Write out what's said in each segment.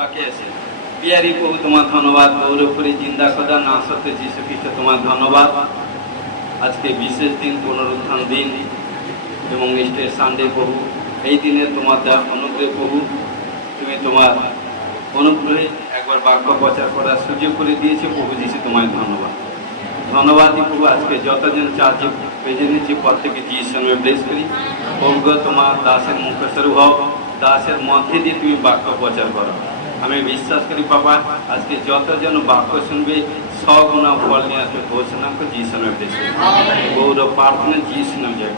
বাকি আছে। পিয়ারি প্রভু তোমার ধন্যবাদ, গৌরবপুরী জিন্দা খোদা না সত্য যীশু খ্রিস্ট তোমার ধন্যবাদ। আজকে বিশেষ দিন, পুনরুত্থান দিন এবং ইস্টার সানডে প্রভু। এই দিনে তোমার দেওয়া অনুগ্রহে প্রভু, তুমি তোমার অনুগ্রহে একবার বাক্য প্রচার করার সুযোগ করে দিয়েছে প্রভু যীশু, তোমায় ধন্যবাদ। ধন্যবাদই প্রভু। আজকে যতজন চার্জে বেজে নিয়েছি প্রত্যেকে যিশুর নামে ব্লেস করি। প্রভু তোমার দাসের মুখস্বরূপ হও, দাসের মধ্যে দিয়ে তুমি বাক্য প্রচার করো। আমি বিশ্বাস করি বাবা, আজকে যতজন বাক্য শুনবে সগুণা ফল নিয়ে আসবে ঘোষণা করে যিশুর নামে ব্লেস করি। গৌরব প্রার্থনা যিশুর নামে যাক।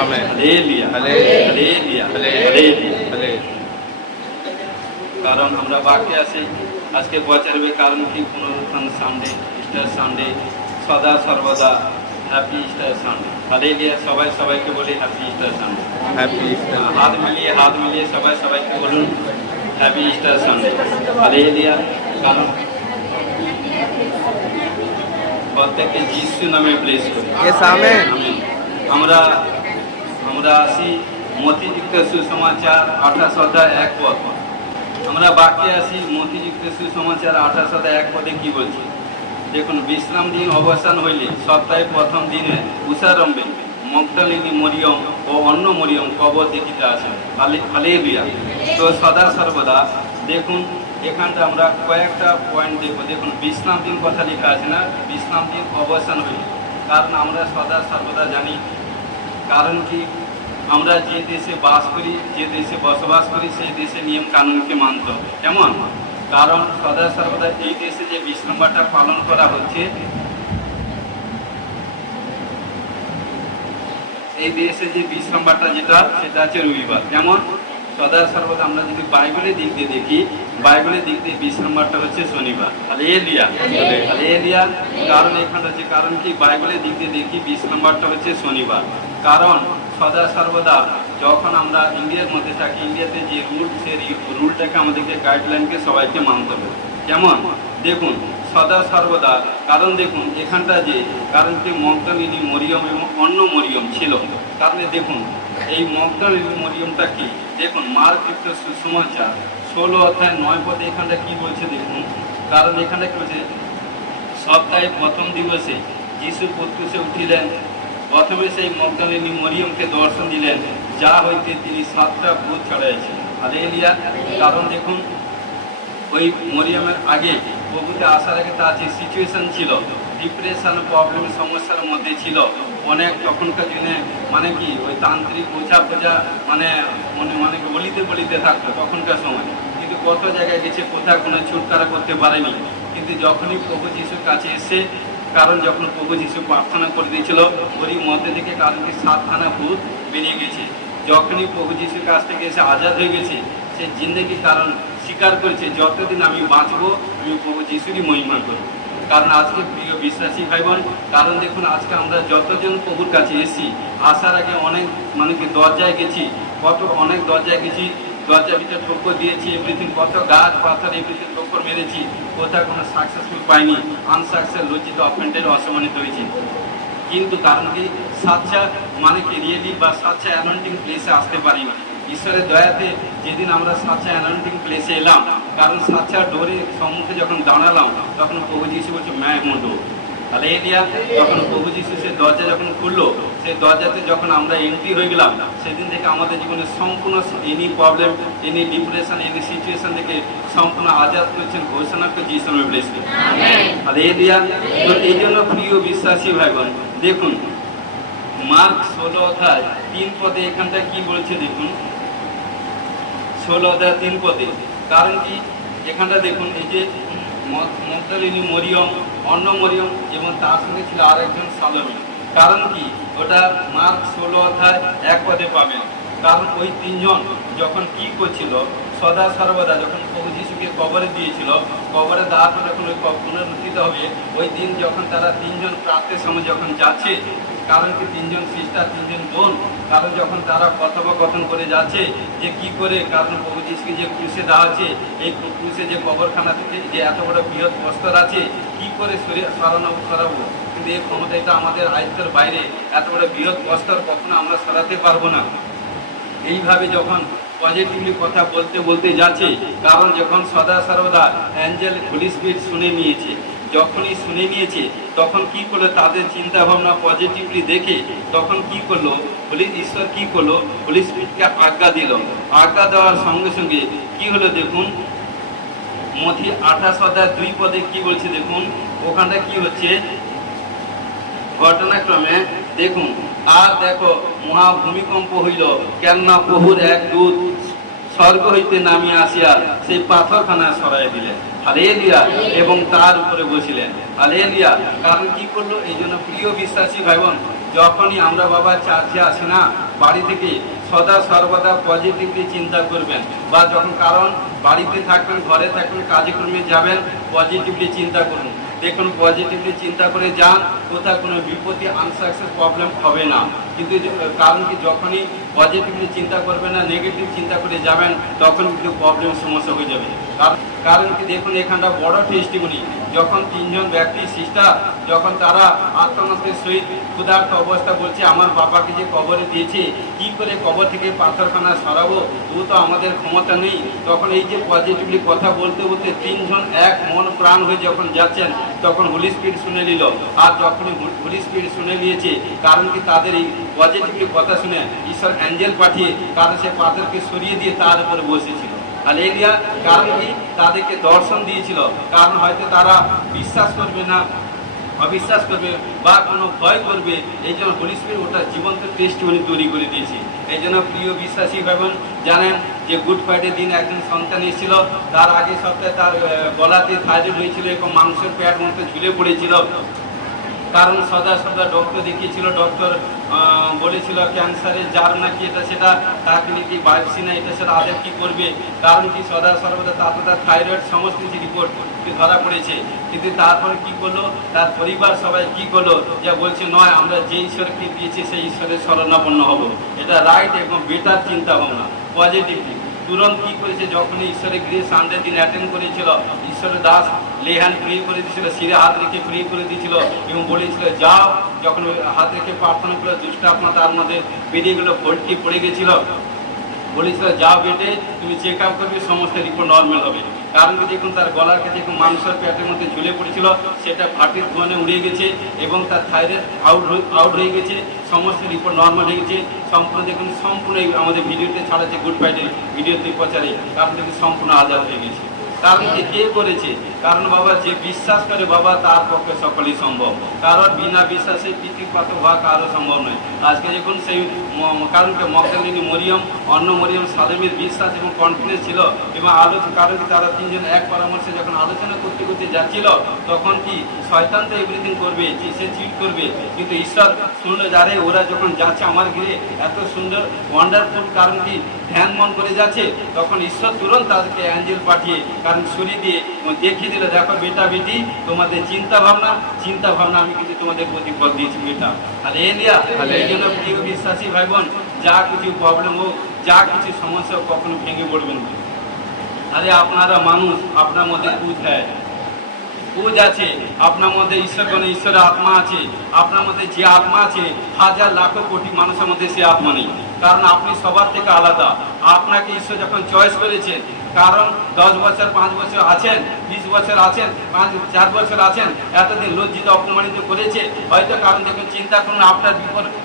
আমেন। Hallelujah, hallelujah, hallelujah. কারণ আমরা বাক্যে আছি আজকে প্রচারবে, কারণ কি পুনরুত্থান সানডে, ইস্টার সানডে, সদা সর্বদা হ্যাপি ইস্টার সানডে। হালেলুয়া। সবাই সবাইকে বলি happy Easter Sunday. Happy Easter. হাত মিলিয়ে সবাই সবাইকে বলুন হ্যাপি ইস্টার সানডে। হালেলুয়া। কারণ প্রত্যেককে যিশু নামে ব্লেস করি। আমেন। আমরা আসি মতিযুক্ত সুসমাচার 28 অধ্যায় 1 পদ। আমরা বাক্যে আসি মতিযুক্ত সুসমাচার 28 অধ্যায় 1 পদে কি বলছি দেখুন। বিশ্রাম দিন অবসান হইলে সপ্তাহের প্রথম দিনে উষারম্ভে মগদলিনী মরিয়ম ও অন্য মরিয়ম কবর দেখিতে আসেন। হালেলুয়া। তো সদা সর্বদা দেখুন, এখানটা আমরা কয়েকটা পয়েন্ট দেখবো। দেখুন, বিশ্রাম দিন কথা লেখা আছে না, বিশ্রাম দিন অবসান হইলে। কারণ আমরা সদা সর্বদা জানি, কারণ কি আমরা যে দেশে বাস করি, যে দেশে বসবাস করি, সেই দেশে নিয়ম কানুনকে মানতে হবে। কেমন? কারণ সদা সর্বদা এই দেশে যে বিশ্রামটা পালন করা হচ্ছে, এই দেশে যে বিশ্রামটা যেটা, সেটা হচ্ছে রবিবার। যেমন সদা সর্বদা আমরা যদি বাইবেলের দিক দিয়ে দেখি, বাইবেলের দিক দিয়ে বিশ্রামটা হচ্ছে শনিবার। Hallelujah, hallelujah. কারণ এখানে হচ্ছে, কারণ কি বাইবেলের দিক দিয়ে দেখি বিশ্রামটা হচ্ছে শনিবার। কারণ সদা সর্বদা যখন আমরা ইন্ডিয়ার মধ্যে থাকি, ইন্ডিয়াতে যে রুল, সেই রুলটাকে আমাদেরকে গাইডলাইনকে সবাইকে মানতে হবে। যেমন দেখুন সদা সর্বদা, কারণ দেখুন এখানটা যে, কারণ কি মগদলিনী মরিয়ম এবং অন্য মরিয়ম ছিল। কারণে দেখুন এই মগদলিনী মরিয়মটা কি, দেখুন মার্ক লিখিত সুসমাচার 16 অধ্যায় 9 পদে এখানটা কি বলছে দেখুন। কারণ এখানটা কি বলছে, সপ্তাহের প্রথম দিবসে যিশু প্রত্যুষে উঠিলেন, প্রথমে সেই মগদলিনী মরিয়মকে দর্শন দিলেন, যা হইতে তিনি 7টা ভূত ছাড়াইছেন। হালেলুয়া। কারণ দেখুন ওই মরিয়মের আগে, প্রভুতে আসার আগে তার যে সিচুয়েশন ছিল, ডিপ্রেশন, প্রবলেম, সমস্যার মধ্যে ছিল অনেক। তখনকার দিনে মানে কি ওই তান্ত্রিক ওঝা ফোঝা মানে বলিতে থাকতো তখনকার সময়। কিন্তু কত জায়গায় গেছে, কোথাও কোনো ছুটকারা করতে পারেনি। কিন্তু যখনই প্রভু যিশুর কাছে এসে, কারণ যখন প্রভু যিশু প্রার্থনা করে দিয়েছিল, ওরই মধ্যে থেকে কারণ কি 7খানা ভূত বেরিয়ে গেছে। যখনই প্রভু যিশুর কাছ থেকে এসে আজাদ হয়ে গেছে, সে জিন্দেগি কারণ স্বীকার করেছে, যতদিন আমি বাঁচবো আমি প্রভু যিশুরই মহিমা করব। কারণ আজকে প্রিয় বিশ্বাসী ভাই বোন, কারণ দেখুন আজকে আমরা যতজন প্রভুর কাছে এসেছি, আসার আগে অনেক মানে কি দরজায় গেছি, অনেক দরজায় গেছি, দরজা ভিতরে ঠোক্কর দিয়েছি, এভরিথিং, কত গাছ পাথর এভরিথিং ঠোক্কর মেরেছি, কোথাও কোনো সাকসেসফুল পাইনি, আনসাকসেস, লজ্জিত, অফেন্ডেড, অসম্মানিত হয়েছি। কিন্তু কারণ কি সাচ্চা মানে কি রিয়েলি বা সাচ্চা অ্যানয়েন্টিং প্লেসে আসতে পারিনি। ঈশ্বরের দয়াতে যেদিন আমরা সাচ্চা অ্যানয়েন্টিং প্লেসে এলাম, কারণ সাচ্চা ডোরের সম্মুখে যখন দাঁড়ালাম, তখন প্রভু যিশু বলছে ম্যায় মুন্ডু। হালেলুয়া। তখন প্রভু যিশু সে দরজা যখন খুললো, সেই দরজাতে যখন আমরা এন্ট্রি হয়ে গেলাম, সেদিন থেকে আমাদের জীবনে সম্পূর্ণ any problem, any depression, any situation থেকে সম্পূর্ণ আজাদ করেছেন। ঘোষণা করে যিশু নামে ব্লেস করি। হালেলুয়া। তো এই জন্য প্রিয় বিশ্বাসী ভাই বোন, দেখুন মার্ক 16 অধ্যায় 3 পদে এখানটা কি বলছে দেখুন, 16 অধ্যায় 3 পদে। কারণ কি এখানটা দেখুন, এই যে মগদলিনী মরিয়ম, অন্য মরিয়ম এবং তার সঙ্গে ছিল আরেকজন সালোমে। কারণ কি ওটা মার্ক 16 অধ্যায় 1 পদে পাবেন। কারণ ওই 3জন যখন কি করছিল, সদা সর্বদা যখন প্রভু যিশুকে কবরে দিয়েছিল, কবরে দেওয়ার পর যখন ওই পুনরুত্থিত হবে, ওই দিন যখন তারা 3জন প্রার্থের সময় যখন যাচ্ছে, কারণ কি 3জন সিস্টার, 3জন বোন, কারণ যখন তারা কথোপকথন করে যাচ্ছে যে কি করে, কারণ প্রভু যিশুকে যে ক্রুশে দেওয়া আছে, এই ক্রুশে যে কবরখানা থেকে যে এত বড় বৃহৎ বস্তর আছে, কি করে সরাবো, কিন্তু এই ক্ষমতা এটা আমাদের আয়ত্তের বাইরে। এত বড় বৃহৎ বস্তর কখনো আমরা সরাতে পারবো না। এইভাবে যখন পজিটিভলি কথা বলতে বলতে যাচ্ছে। কারণ যখন সদা সর্বদা অ্যাঞ্জেল হোলি স্পিরিট শুনে নিয়েছে, যখনই শুনে নিয়েছে তখন কি করলো, তাদের চিন্তা ভাবনা পজিটিভলি দেখে তখন কি করলো, ঈশ্বর কি করলো, হোলি স্পিরিটকে আজ্ঞা দিল। আজ্ঞা দেওয়ার সঙ্গে সঙ্গে কি হলো দেখুন, মথি 28 অধ্যায় 2 পদে কি বলছে দেখুন, ওখানটা কি হচ্ছে ঘটনাক্রমে দেখুন, আর দেখো মহা ভূমিকম্প হইল, কেননা প্রভুর এক দূত স্বর্গ হইতে নামিয়া আসিয়া সেই পাথরখানা সরাই দিলেন, হালেলুয়া, এবং তার উপরে বসিলেন, হালেলুয়া। কারণ কি করলো, এই জন্য প্রিয় বিশ্বাসী ভাই বোন, যখনই আমরা বাবা চার্চে আসি না, বাড়ি থেকে সদা সর্বদা পজিটিভলি চিন্তা করবেন। বা যখন কারণ বাড়িতে থাকবেন, ঘরে থাকবেন, কাজে কর্মে যাবেন, পজিটিভলি চিন্তা করুন। দেখুন পজিটিভলি চিন্তা করে যান, কোথাও কোনো বিপত্তি আনসাকসেস প্রবলেম হবে না। কিন্তু কারণ কি, যখনই পজিটিভলি চিন্তা করবেন না, নেগেটিভ চিন্তা করে যাবেন, তখন কিন্তু প্রবলেম সমস্যা হয়ে যাবে। কারণ কি দেখুন, এখানটা বড় টেস্টিমনি, যখন 3 জন ব্যক্তি সিস্টার যখন তারা আত্মনাথের সহিত ক্ষুধার্ত অবস্থা বলছে, আমার বাবাকে যে কবরে দিয়েছে, কি করে কবর থেকে পাথরখানা সরাবো, তো আমাদের ক্ষমতা নেই। তখন এই যে পজিটিভলি কথা বলতে বলতে 3 জন এক মন প্রাণ হয়ে যখন যাচ্ছেন, তখন হোলি স্পিরিট শুনে নিল। আর যখনই হোলি স্পিরিট শুনে নিয়েছে, কারণ কি তাদের এই পজিটিভলি কথা শুনে ঈশ্বর অ্যাঞ্জেল পাঠিয়ে কারণ সে পাথরকে সরিয়ে দিয়ে তার উপরে বসেছিল, হালেলুয়া। কারণ কি, তাদেরকে দর্শন দিয়েছিল। কারণ হয়তো তারা বিশ্বাস করবে না, অবিশ্বাস করবে বা কোনো ভয় করবে, এই জন্য হোলি স্পিরিট ওটা জীবন্ত টেস্টিমনি তৈরি করে দিয়েছে। এই জন্য প্রিয় বিশ্বাসী ভাবেন, জানেন যে গুড ফ্রাইডে দিন একজন সন্তান এসেছিল, তার আগে সপ্তাহে তার গলাতে থাইরয়েড হয়েছিল এবং মাংসের প্যাড মতো ঝুলে পড়েছিল। কারণ সদা ডক্টর দেখিয়েছিল, ডক্টর বলেছিল ক্যান্সারের যার নাকি এটা সেটা, তাকে নাকি বায়োপসি না এটা সেটা আদের কি করবে। কারণ কি সদা সর্বদা তার থাইরয়েড সমস্ত কিছু রিপোর্ট ধরা পড়েছে। কিন্তু তারপরে কি করলো, তার পরিবার সবাই কি করলো, যা বলছে নয়, আমরা যে ঈশ্বরকে দিয়েছি সেই ঈশ্বরের শরণাপন্ন হব। এটা রাইট এবং বেটার চিন্তা ভাবনা, পজিটিভলি। তুরন্ত কি করেছে, যখন ঈশ্বরের গৃহে সানডে দিন অ্যাটেন্ড করেছিল, ঈশ্বরের দাস লেহান প্রে করে দিয়েছিল, শিরে হাত রেখে প্রে করে দিয়েছিল এবং বলেছিল যাও। যখন হাত রেখে প্রার্থনা করে দুষ্ট আত্মা তার মধ্যে বেরিয়ে গেলো, ভর্তি পড়ে গেছিল, বলেছিল যাও বেটে তুমি চেক আপ করবে, সমস্ত রিপোর্ট নর্মাল হবে। কারণ কি দেখুন, তার গলার কাছে দেখুন মাংসের প্যাটের মধ্যে ঝুলে পড়েছিল, সেটা ফাটির ধোঁয়ানে উড়ে গেছে এবং তার থাইরয়েড আউট হয়ে গেছে, সমস্ত রিপোর্ট নর্মাল হয়ে গেছে। সম্পূর্ণ দেখুন, সম্পূর্ণ আমাদের ভিডিওতে ছাড়াচ্ছে গুড ফ্রাইডে ভিডিওতে প্রচারে, কারণ দেখুন সম্পূর্ণ আজাদ হয়ে গেছে। কারণ কে করেছে, কারণ বাবা যে বিশ্বাস করে বাবা তার পক্ষে সকলই সম্ভব। কারণ বিনা বিশ্বাসে পিতৃপাত হওয়া কারো সম্ভব নয়। আজকে যখন সেই কারণ মগদলিনী মরিয়ম, অন্য মরিয়ম সালেমের বিশ্বাস এবং কনফিডেন্স ছিল এবং কারণ কি তারা 3 জন এক পরামর্শে যখন আলোচনা করতে করতে যাচ্ছিল, তখন কি শয়তান তো এভরিথিং করবে, সে চিট করবে, কিন্তু ঈশ্বর শুনলো যারে ওরা যখন যাচ্ছে আমার গৃহে এত সুন্দর ওয়ান্ডারফুল, কারণ কি ধ্যান মন করে যাচ্ছে, তখন ঈশ্বর তুরন্ত তাদেরকে অ্যাঞ্জেল পাঠিয়ে কারণ সরিয়ে দিয়ে দেখিয়ে দিল, দেখো বেটা বেটি তোমাদের চিন্তা ভাবনা আমি কিন্তু তোমাদের প্রতিফল দিয়েছি বেটা। হালেলুয়া। এই জন্য প্রিয় বিশ্বাসী ভাই বোন, যা কিছু প্রবলেম হোক, যা কিছু সমস্যা হোক, কখনো ভেঙে পড়বেন না। আরে আপনারা মানুষ, আপনার মধ্যে পুজ আছে, আপনার মধ্যে ঈশ্বরের আত্মা আছে। আপনার মধ্যে যে আত্মা আছে, হাজার লাখো কোটি মানুষের মধ্যে সে আত্মা নেই। কারণ আপনি সবার থেকে আলাদা। আপনাকে ঈশ্বর যখন চয়েস করেছেন, কারণ 10 বছর 5 বছর আছেন, 20 বছর আছেন, 4 বছর আছেন, এতদিন লজ্জিত অপমানিত করেছে হয়তো। কারণ দেখুন, চিন্তা করুন আপনার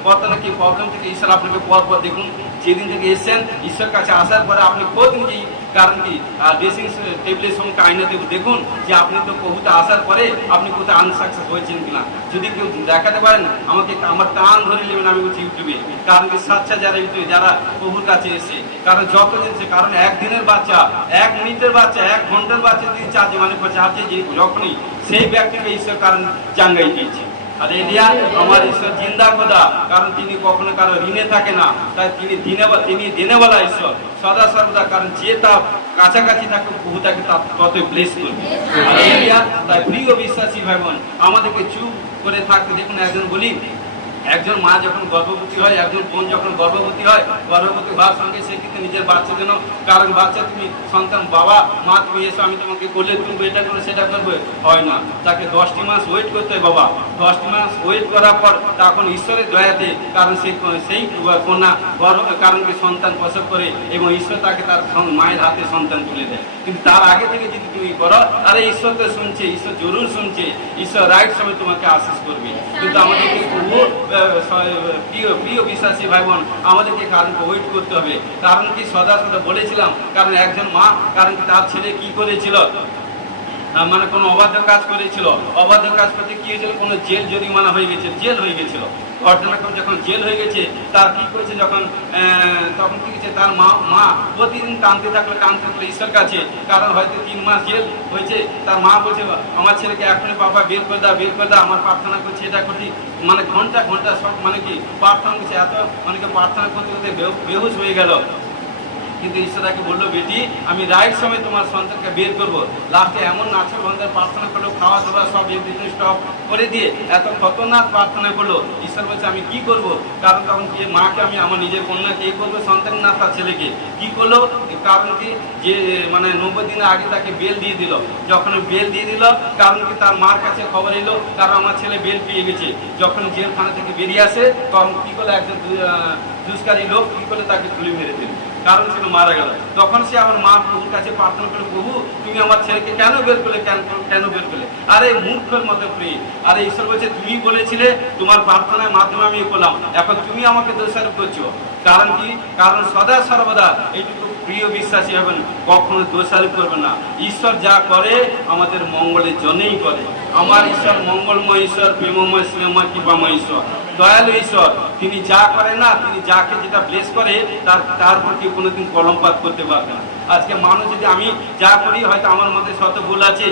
বর্তমানে কি প্রবলেম থেকে ঈশ্বর আপনাকে পর দেখুন, যেদিন থেকে এসছেন ঈশ্বর কাছে আসার পরে আপনি প্রতিদিন, কারণ কি ড্রেসিং টেবিলের সঙ্গে আয়নাতে দেখুন যে আপনি তো প্রভুতে আসার পরে আপনি কোথাও আনসাকসেস হয়েছেন কিনা। যদি কেউ দেখাতে পারেন আমাকে, আমার টান ধরে নেবেন, আমি বলছি ইউটিউবে। কারণ কি সাচ্চা যারা ইউটিউবে যারা প্রভুর কাছে এসে, কারণ যত দিচ্ছে, কারণ 1 দিনের বাচ্চা, 1 মিনিটের বাচ্চা, 1 ঘন্টার বাচ্চা যদি চার্জে মানে চার্জে যে যখনই সেই ব্যক্তিকে ঈশ্বর কারণ চাঙ্গাই দিয়েছে। আর এলিয়া আমার ঈশ্বর জিন্দা খোদা, কারণ তিনি কখনো কারো ঋণে থাকে না, তাই তিনি দিনেওয়ালা ঈশ্বর সদা সর্বদা। কারণ যে তার কাছাকাছি থাকে প্রভু তাকে ততই ব্লেস করবে। আর এলিয়া তাই প্রিয় বিশ্বাসী ভাই বোন, আমাদেরকে চুপ করে থাকতে দেখুন। একজন বলি একজন মা যখন গর্ভবতী হয়, একজন বোন যখন গর্ভবতী হয়, গর্ভবতী হওয়ার সঙ্গে সে কিন্তু নিজের বাচ্চার জন্য, কারণ বাচ্চা তুমি সন্তান, বাবা মা তুমি এসো আমি তোমাকে কোলে তুলবো, এটা করবো সেটা করবে, হয় না। তাকে 10টি মাস ওয়েট করতে হয় বাবা। 10টি মাস ওয়েট করার পর তখন ঈশ্বরের দয়াতে, কারণ সেই কন্যা কারণ কি সন্তান প্রসব করে এবং ঈশ্বর তাকে তার মায়ের হাতে সন্তান তুলে দেয়। কিন্তু তার আগে থেকে যদি তুমি করো, আরে ঈশ্বর তো শুনছে, ঈশ্বর জরুর শুনছে, ঈশ্বর রাইট সময় তোমাকে আশিস করবে। কিন্তু আমাদেরকে প্রিয় বিশ্বাসী ভাই বোন, আমাদেরকে কারণ ওয়েট করতে হবে। কারণ কি সদা বলেছিলাম, কারণ একজন মা, কারণ কি তার ছেলে কি করেছিল, মানে কোনো অবাধ্য কাজ করেছিল, অবাধ্য কাজ করতে কি হয়েছিল, কোনো জেল জরিমানা হয়ে গেছে, জেল হয়ে গেছিল। ঘটনাক্রমে যখন জেল হয়ে গেছে, তার কি করেছে, যখন তখন কি হয়েছে, তার মা প্রতিদিন কাঁদতে থাকলো ঈশ্বর কাছে, কারণ হয়তো 3 মাস জেল হয়েছে। তার মা বলছে আমার ছেলেকে এখনই বাবা বের করে দাও, বের করে দাও, আমার প্রার্থনা করছে, এটা করছি, মানে ঘন্টা ঘন্টা সব মানে কি প্রার্থনা করছে, এত মানে কি প্রার্থনা করতে করতে বেহুশ হয়ে গেল। কিন্তু ঈশ্বর তাকে বললো, বেটি আমি রাইট সময় তোমার সন্তানকে বের করবো। লাস্টে এমন নাচর বন্ধের প্রার্থনা করলো, খাওয়া দাওয়া সব এভরিথিং স্টপ করে দিয়ে এত খতরনাক প্রার্থনা করলো। ঈশ্বর বলছে আমি কি করব, কারণ তখন যে মাকে আমি আমার নিজের কন্যাকে এই করবো, সন্তান না তার ছেলেকে কি করলো, কারণ কি যে মানে 90 দিনের আগে তাকে বেল দিয়ে দিল। যখন বেল দিয়ে দিল, কারণ কি তার মার কাছে খবর এলো, কারণ আমার ছেলে বেল পেয়ে গেছে। যখন জেলখানা থেকে বেরিয়ে আসে, তখন কি করলো, একজন দুষ্কারী লোক কি করলে তাকে গুলি মেরে দিল, কারণ ছিল মারা গেল। তখন সে আমার মা প্রভুর কাছে প্রার্থনা করে, প্রভু তুমি আমার ছেলেকে কেন বের করলে, কেন বের করলে? আরে মূর্খের মতো প্রিয়। আরে ঈশ্বর বলছে তুমি বলেছিলে, তোমার প্রার্থনার মাধ্যমে আমি করলাম, এখন তুমি আমাকে দোষারোপ করছো। কারণ কি, কারণ সদা সর্বদা এইটুকু প্রিয় বিশ্বাসী হবেন, কখনো দোষারোপ করবেন না। ঈশ্বর যা করে আমাদের মঙ্গলের জন্যই করে। আমার ঈশ্বর মঙ্গলময় ঈশ্বর, প্রেমময়, স্নেহময়, কৃপাময় ঈশ্বর, দয়ালু ঈশ্বর। তিনি যা করে না, তিনি যাকে যেটা ব্লেস করে তার উপর কেউ কোনোদিন কলমপাত করতে পারবে না। আজকে মানুষ যদি আমি যা করি, হয়তো আমার মধ্যে শত ভুল আছে,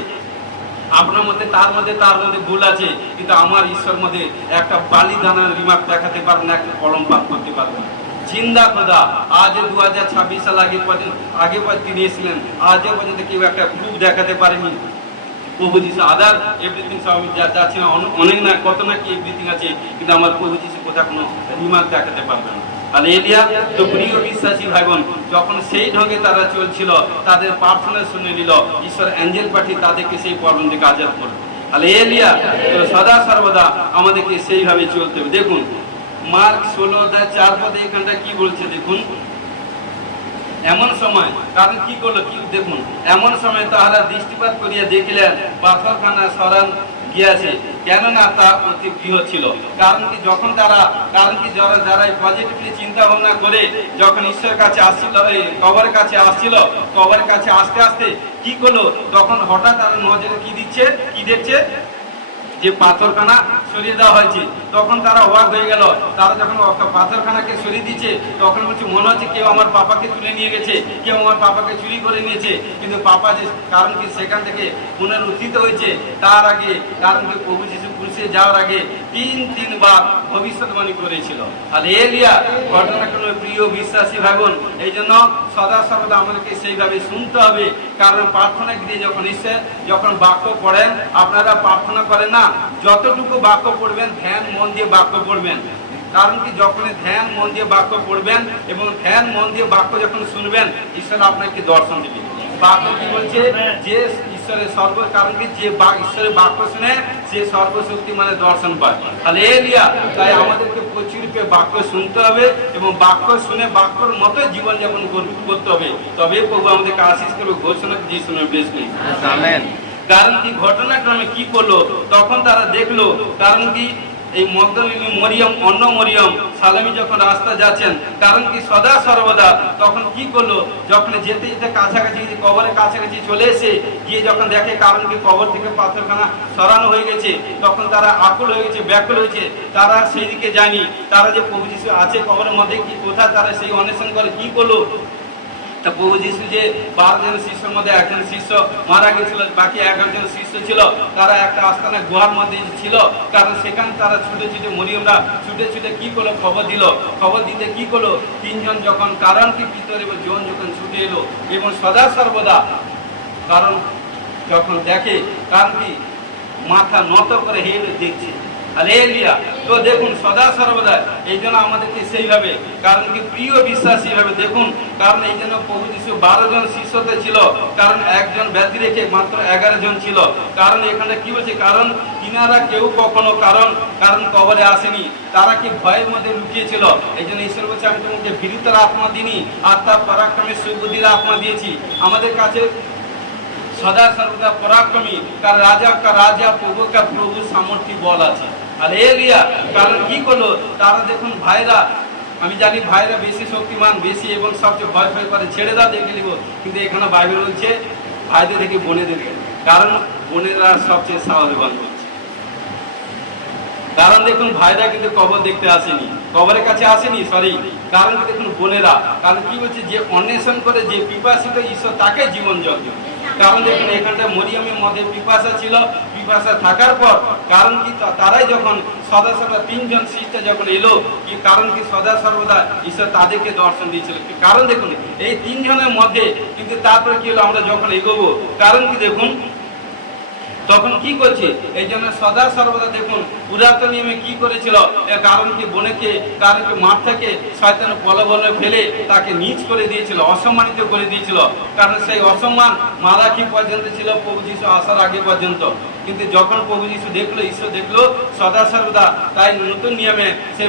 আপনার মধ্যে তার মধ্যে ভুল আছে, কিন্তু আমার ঈশ্বর মধ্যে একটা বালি দানার রিমার্ক দেখাতে পারবে না, একটা কলমপাত করতে পারবে না। জিন্দা খোদা, আজ 2026 সাল আগে তিনি এসেছিলেন, আজও পর্যন্ত কেউ একটা প্রুফ দেখাতে পারেনি। প্রভু যিশু আদার এভরিথিং সব যা ছিল অনেক না কত না কি এভরিথিং আছে, কিন্তু আমার প্রভু যিশু কোথাও কোনো রিমার্ক দেখাতে পারবে না। হালেলুয়া। তো প্রিয় বিশ্বাসী ভাই বোন, যখন সেই ঢঙে তারা চলছিল, তাদের প্রার্থনা শুনে নিল, ঈশ্বর অ্যাঞ্জেল পাঠিয়ে তাদেরকে সেই পর্বত থেকে আজাদ করল। হালেলুয়া। তো সদা সর্বদা আমাদেরকে সেইভাবে চলতে হবে। দেখুন মার্ক 16:4 এখানটা কি বলছে দেখুন, এমন সময়, কারণ কি করলো কি দেখুন, এমন সময় তাহারা দৃষ্টিপাত করিয়া দেখিলেন পাথরখানা সরান গিয়াছে, কেননা তা অতি বৃহৎ ছিল। কারণ কি যখন তারা, কারণ কি যারা পজিটিভলি চিন্তা ভাবনা করে যখন ঈশ্বরের কাছে আসছিল, কবরের কাছে আসছিল, কবরের কাছে আসতে আসতে কি করলো, তখন হঠাৎ তারা নজরে কি দিচ্ছে, কি দেখছে, যে পাথরখানা সরিয়ে দেওয়া হয়েছে। তখন তারা অবাক হয়ে গেল। তারা যখন পাথরখানাকে সরিয়ে দিচ্ছে, তখন বলছে মনে হচ্ছে কেউ আমার পাপাকে তুলে নিয়ে গেছে, কেউ আমার পাপাকে চুরি করে নিয়েছে। কিন্তু পাপা যে, কারণ কি সেখান থেকে পুনরুত্থিত হয়েছে, তার আগে, কারণ কি প্রভু যিশু ক্রুশে যাওয়ার আগে 3বার ভবিষ্যৎবাণী করেছিল। আর এলিয়া ঘটনাক্রমে প্রিয় বিশ্বাসী ভাই বোন, এই জন্য সদা সর্বদা আমাদেরকে সেইভাবে শুনতে হবে। কারণ প্রার্থনা গৃহে যখন ঈশ্বর যখন বাক্য পড়েন, আপনারা প্রার্থনা করেন না, যতটুকু বাক্য পড়বেন ধ্যান মন দিয়ে বাক্য পড়বেন। কারণ কি যখন ধ্যান মন দিয়ে বাক্য পড়বেন এবং ধ্যান মন দিয়ে বাক্য যখন শুনবেন, ঈশ্বর আপনাকে দর্শন দেবে। বাক্য কি বলছে, যে ঈশ্বরের কারণ কি যে ঈশ্বরের বাক্য শুনে সে সর্বশক্তি মানে দর্শন পায়। হালেলুয়া। তাই আমাদেরকে প্রচুর বাক্য শুনতে হবে এবং বাক্য শুনে বাক্যর মতো জীবনযাপন করতে হবে, তবে প্রভু আমাদেরকে আশীষ করবে। ঘোষণা যিশু নামে বেশ নেই। আমেন। কারণ কি ঘটনাক্রমে কি করলো, তখন তারা দেখলো, কারণ কি এই মগদলিনী মরিয়ম, অন্য মরিয়ম সালামি যখন রাস্তা যাচ্ছেন, কারণ কি সদা সর্বদা তখন কি করলো, যখন যেতে যেতে কাছাকাছি কবরের কাছাকাছি চলে এসে গিয়ে যখন দেখে, কারণ কি কবর থেকে পাথরখানা সরানো হয়ে গেছে, তখন তারা আকুল হয়ে গেছে, ব্যাকুল হয়েছে। তারা সেই দিকে যায়নি, তারা যে প্রভু যিশু আছে কবরের মধ্যে কি কোথায়, তারা সেই অন্বেষণ করে কি করলো। তা প্রভু যিশু যে 12 জন শিষ্যের মধ্যে একজন শিষ্য মারা গেছিল, বাকি 11 জন শিষ্য ছিল, তারা একটা আস্তানা গুহার মধ্যে ছিল। কারণ সেখানে তারা ছুটে ছুটে মরিয়মরা ছুটে ছুটে কি করলো, খবর দিল। খবর দিতে কি করলো, 3 জন যখন, কারণ কি পিতর এবং জন যখন ছুটে এলো এবং সদা সর্বদা, কারণ যখন দেখে, কারণ কি মাথা নত করে হেঁটে দেখছে, হালেলুয়া। তো দেখুন সদা সর্বদা এই জন্য আমাদেরকে সেইভাবে, কারণ কি প্রিয় বিশ্বাসী ভাবে দেখুন, কারণ এই জন্য প্রভু যিশু 12 জন শিষ্যতে ছিল, কারণ একজন ব্যক্তি রেখে মাত্র 11 জন ছিল। কারণ এখানে কি বলছে, কারণ কিনারা কেউ কখনো কারণ কবরে আসেনি, তারা কি ভয়ের মধ্যে লুকিয়েছিল। এই জন্য ঈশ্বর বলছে, আমি তোমাকে ফিরিতার আত্মা দিনি, আত্মা পরাক্রমে সুবুদ্ধির আত্মা দিয়েছি। আমাদের কাছে সদা সর্বদা পরাক্রমী কার রাজা প্রভু কা প্রভু সামর্থ্য বল আছে। হালেলুয়া। কারণ কি করলো তারা, দেখুন ভাইরা, আমি জানি ভাইরা বেশি শক্তিমান, বেশি এবং সবচেয়ে ভয় ভয় করে, ছেড়ে দাও দেখে নিব। কিন্তু এখানে বাইবেল বলছে ভাইদের থেকে বোনেদেরকে, কারণ বোনেরা সবচেয়ে সাহসবান বলছে। কারণ দেখুন ভাইরা কিন্তু কবর দেখতে আসেনি, কবরের কাছে আসেনি, সরি। কারণ দেখুন বোনেরা, কারণ কি বলছে, যে অন্বেষণ করে, যে পিপাসিত ঈশ্বর তাকে জীবন যজ্ঞ। কারণ দেখুন এখানটা মরিয়মের মধ্যে পিপাসা ছিল, পিপাসা থাকার পর কারণ কি তারাই যখন সদা সর্বদা 3 জন শিষ্য যখন এলো, কি কারণ কি সদা সর্বদা ঈশ্বর তাদেরকে দর্শন দিয়েছিল। কারণ দেখুন এই 3 জনের মধ্যে কিন্তু তারপরে কি হলো, আমরা যখন এগোবো, কারণ কি দেখুন তখন কি করছে, এই জন্য সদা সর্বদা দেখুন পুরাতন নিয়মে কি করেছিল, কারণ কি বোনেকে, কারণ কি মাঠ থেকে শয়তান প্রলোভনে ফেলে তাকে নীচ করে দিয়েছিল, অসম্মানিত করে দিয়েছিল। কারণ সেই অসম্মান মালাকি পর্যন্ত ছিল, প্রভু যিশু আসার আগে পর্যন্ত। কিন্তু যখন প্রভু যিশু দেখলো, ঈশ্বর দেখলো সদা সর্বদা, তাই নতুন নিয়মে সে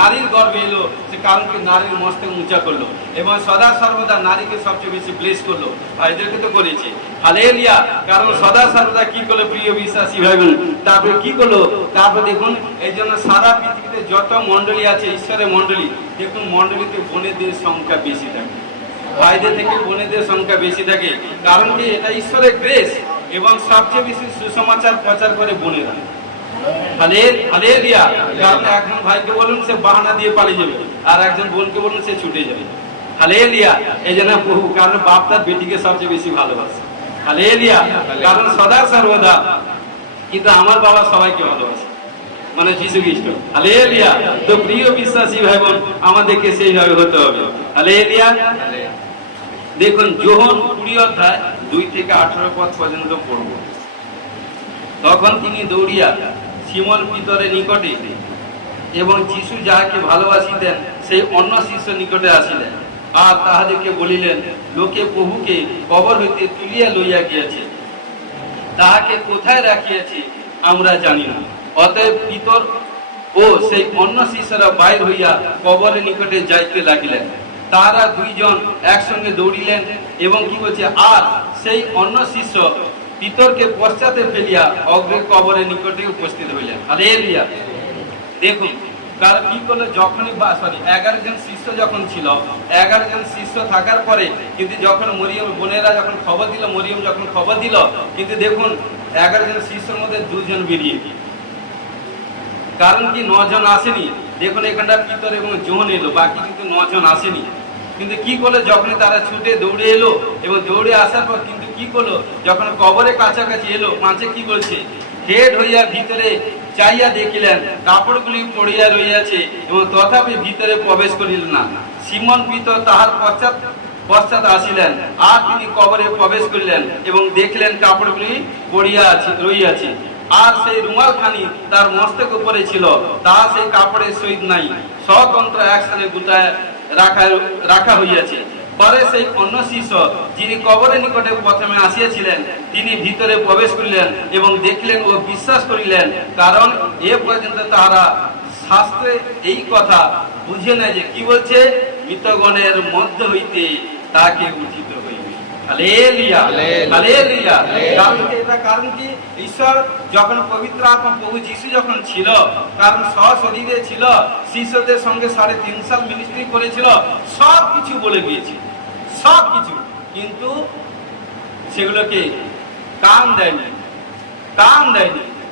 নারীর গর্ভে এলো, সে কারণ কি নারীর মস্তক উঁচা করলো এবং সদা সর্বদা নারীকে সবচেয়ে বেশি ব্লেস করলো। ভাইদেরকে তো করেছে। হালেলুয়া। কারণ সদা সর্বদা কি করলো প্রিয় বিশ্বাসী ভাই বোন, তারপরে কি করলো, তারপর দেখুন এই জন্য সারা পৃথিবীতে যত মণ্ডলী আছে, ঈশ্বরের মণ্ডলী, দেখুন মণ্ডলীতে বোনেদের সংখ্যা বেশি থাকে, ভাইদের থেকে বোনেদের সংখ্যা বেশি থাকে। কারণ কি এটা ঈশ্বরের গ্রেস, এবং সবচেয়ে বেশি সুসমাচার প্রচার করে বোনেরা। হালেলুয়া। কারণ একজন ভাইকে বলুন সে বাহানা দিয়ে পালিয়ে যাবে, আর একজন বোনকে বলুন সে ছুটে যাবে। হালেলুয়া। এই জন্য প্রভু, কারণ বাপ তার বেটিকে সবচেয়ে বেশি ভালোবাসে। হালেলুয়া। কারণ সদা সর্বদা কিন্তু আমার বাবা সবাইকে ভালোবাসে, মানে যীশু খ্রিস্ট। হালেলুয়া। তো প্রিয় বিশ্বাসী ভাই বোন, আমাদেরকে সেইভাবে হতে হবে। হালেলুয়া। দেখুন যোহন 20 অধ্যায় 2 থেকে 18 পদ পর্যন্ত পড়ব। তখন তিনি দৌড়িয়া সিমন পিতরের নিকটে এবং যিশু যাহাকে ভালোবাসিতেন সেই অন্য শিষ্য নিকটে আসিলেন, আর তাহাদেরকে বলিলেন, লোকে প্রভুকে কবর হইতে তুলিয়া লইয়া গিয়াছে, তাহাকে কোথায় রাখিয়াছে আমরা জানি না। অতএব পিতর ও সেই অন্য শিষ্যরা বাইর হইয়া কবরের নিকটে যাইতে লাগিলেন। তারা 2 জন একসঙ্গে দৌড়িলেন এবং কি বলছে, আর সেই অন্য শিষ্য পিতরকে পশ্চাতে ফেলিয়া অগ্রে কবরের নিকটে উপস্থিত হইলেন। হালেলুয়া। দেখুন কারণ কি করলো, যখনই 11 জন শিষ্য যখন ছিল, 11 জন শিষ্য থাকার পরে কিন্তু যখন মরিয়ম বোনেরা যখন খবর দিল, মরিয়ম যখন খবর দিল, কিন্তু দেখুন 11 জন শিষ্যের মধ্যে 2 জন বেরিয়ে, কারণ কি 9 জন আসেনি। দেখুন এখানটা পিতর এবং যোহন এলো, বাকি কিন্তু 9 জন আসেনি। কিন্তু কি করলো, যখন তারা ছুটে দৌড়ে এলো এবং দৌড়ে আসার পর কিন্তু কি করলো, যখন কবরের কাছাকাছি এলো, মাঝে কি বলছে, হেড হইয়া ভিতরে চাইয়া দেখিলেন কাপড়গুলি পড়িয়া রইয়াছে এবং তথাপি ভিতরে প্রবেশ করিলেন না। সিমন পিতর তাহার পশ্চাৎ আসিলেন, আর তিনি কবরে প্রবেশ করিলেন এবং দেখলেন কাপড়গুলি পড়িয়া রইয়াছে, আর সেই রুমালখানি তার মস্তক উপরে ছিল, তাহা সেই কাপড়ের সহিত নাই, স্বতন্ত্র একস্থানে গুটায় রাখা হইয়াছে। পরে সেই অন্য শিষ্য যিনি কবরের নিকটে প্রথমে আসিয়াছিলেন, তিনি ভিতরে প্রবেশ করিলেন এবং দেখলেন ও বিশ্বাস করিলেন, কারণ এ পর্যন্ত তাহারা শাস্ত্রে এই কথা বুঝে নেয় যে কি বলছে, মৃতগণের মধ্য হইতে তাকে উঠিত হইবে। হালেলুয়া। হালেলুয়া। কারণ কি ঈশ্বর যখন পবিত্র আত্মা প্রভু যিশু যখন ছিল, কারণ সশরীরে ছিল, শিষ্যদের সঙ্গে 3.5 সাল মিনিস্ট্রি করেছিল, সব কিছু বলে গিয়েছে, সব কিছু, কিন্তু সেগুলোকে কান দেয়নি।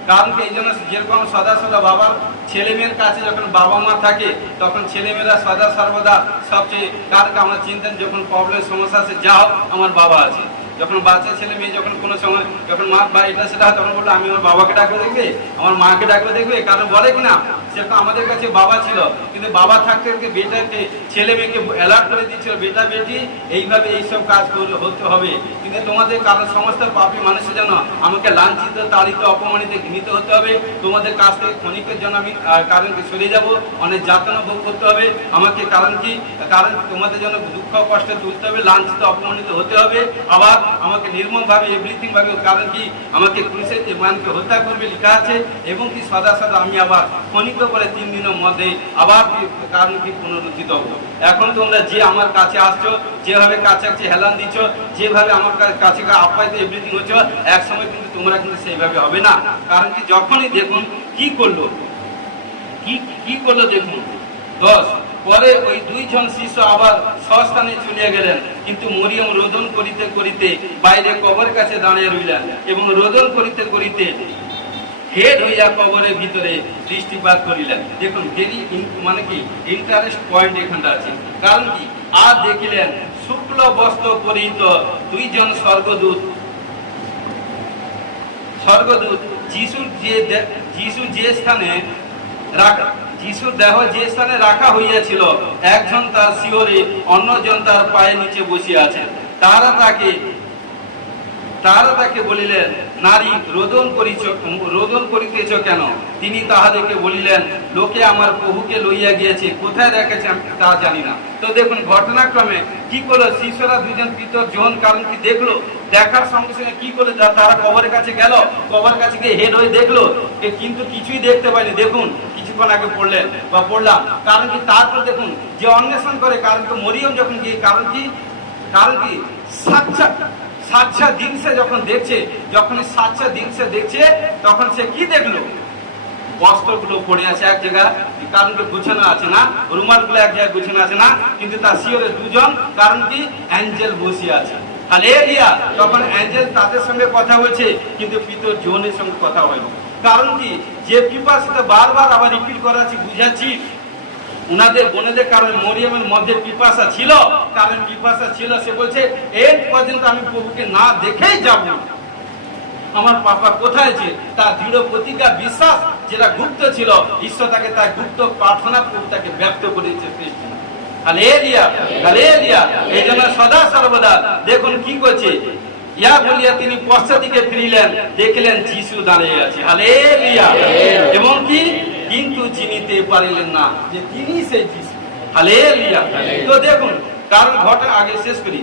কারণ কি এই জন্য যেরকম সদা বাবার ছেলে মেয়ের কাছে যখন বাবা মা থাকে, তখন ছেলেমেয়েরা সদা সর্বদা সবচেয়ে, কারণ আমরা চিন্তেন যখন প্রবলেম সমস্যা আছে, যাও আমার বাবা আছে। যখন বাচ্চা ছেলে মেয়ে যখন কোনো সময় যখন মা বা এটা সেটা হয়, তখন বললো আমি আমার বাবাকে ডাকলে দেখবে, আমার মাকে ডাকলে দেখবে। কারণ বলে কিনা সেরকম আমাদের কাছে বাবা ছিল, কিন্তু বাবা থাকতে বেটাকে ছেলে মেয়েকে অ্যালার্ট করে দিচ্ছিল, বেটা বেটি এইভাবে এইসব কাজ হতে হবে। কিন্তু তোমাদের কারণ সমস্ত পাপী মানুষের জন্য আমাকে লাঞ্ছিত, তাড়িত, অপমানিত, ঘৃণিত হতে হবে। তোমাদের কাছ থেকে ক্ষণিকের জন্য আমি কারণ কি সরে যাব, অনেক যাতনা ভোগ করতে হবে আমাকে। কারণ কি, কারণ তোমাদের জন্য দুঃখ কষ্ট তুলতে হবে, লাঞ্ছিত অপমানিত হতে হবে, আবার আমাকে নির্মমভাবে এভরিথিং ভাবে, কারণ কি আমাকে ক্রুশে মানুষকে হত্যা করবে লেখা আছে। এবং কি সদা সদা আমি আবার ক্ষণিক করে 3 দিনের মধ্যে আবার কারণ কি পুনরুত্থিত হবো। এখন তোমরা যে আমার কাছে আসছো, যেভাবে কাছে হেলান দিচ্ছ, যেভাবে আমার কাছে আপ্যায়িত এভরিথিং হচ্ছে, এক সময় কিন্তু তোমরা কিন্তু সেইভাবে হবে না। কারণ কি যখনই দেখুন কি করলো, কি করলো দেখুন 10 পরে ওই 2 জন শিষ্য আবার স্বস্থানে চলিয়া গেলেন, কিন্তু মরিয়ম রোদন করিতে করিতে বাইরে কবর কাছে দাঁড়িয়ে রইলেন, এবং রোদন করিতে করিতে হেড হইয়া কবরের ভিতরে দৃষ্টিপাত করিলেন। দেখুন ভেরি মানে কি ইন্টারেস্ট পয়েন্ট এখানটা আছে। কারণ কি, আর দেখিলেন শুক্ল বস্ত্র পরিহিত 2 জন স্বর্গদূত যিশুর যে স্থানে রাখা, যিশুর দেহ যে স্থানে রাখা হইয়াছিল, একজন তার শিয়রে, অন্যজন তার পায়ের নিচে বসিয়া আছেন। তারা তাকে বলিলেন, নারী, রোদন করিতেছ কেন? তিনি তাহাদেরকে বলিলেন, লোকে আমার প্রভুকে লইয়া গিয়েছে, কোথায় রেখেছে আমি তা জানি না। তো দেখুন ঘটনাক্রমে কি করলো, শিষ্যরা 2 জন পিতর জন কারণ কি দেখলো, দেখার সঙ্গে সঙ্গে কি করে তারা কবরের কাছে গেল, কবরের কাছে গিয়ে হেড হয়ে দেখলো, কিন্তু কিছুই দেখতে পায়নি। দেখুন কিছুক্ষণ আগে পড়লাম, কারণ কি তারপর দেখুন যে অন্বেষণ করে, কারণ কি মরিয়ম যখন গিয়ে কারণ কি সাচ্চা দিনসে যখন দেখছে, তখন সে কি দেখলো, বস্ত্রগুলো পড়ে আছে এক জায়গায়, কারণ কি গুছানো আছে না, রুমালগুলো এক জায়গায় গুছানো আছে না, কিন্তু তার শিয়রে 2 জন কারণ কি অ্যাঞ্জেল বসিয়ে আছে। হালেলুয়া। তখন অ্যাঞ্জেল তাদের সঙ্গে কথা বলছে, কিন্তু পিতর জনের সঙ্গে কথা হয়নি। কারণ কি, যে পিপাসাটা বারবার আবার রিপিট করাচ্ছি, বুঝাচ্ছি উনাদের বোনেদের, কারণ মরিয়মের মধ্যে পিপাসা ছিল, সে বলছে এর পর্যন্ত আমি প্রভুকে না দেখেই যাব, আমার পাপা কোথায় আছে। তার দৃঢ় প্রতিজ্ঞা বিশ্বাস যেটা গুপ্ত ছিল, ঈশ্বর তাকে তার গুপ্ত প্রার্থনা প্রভু তাকে ব্যক্ত করেছে। Hallelujah, hallelujah. এই জন্য সদা সর্বদা দেখুন কি করছে, ইয়া বলিয়া তিনি পশ্চাৎ দিকে ফিরিলেন, দেখলেন যিশু দাঁড়িয়ে আছে। হালেলুয়া। এবং কি, কিন্তু চিনিতে পারিলেন না যে তিনি সেই যিশু। হালেলুয়া। তো দেখুন কারণ ঘটনা আগে শেষ করি,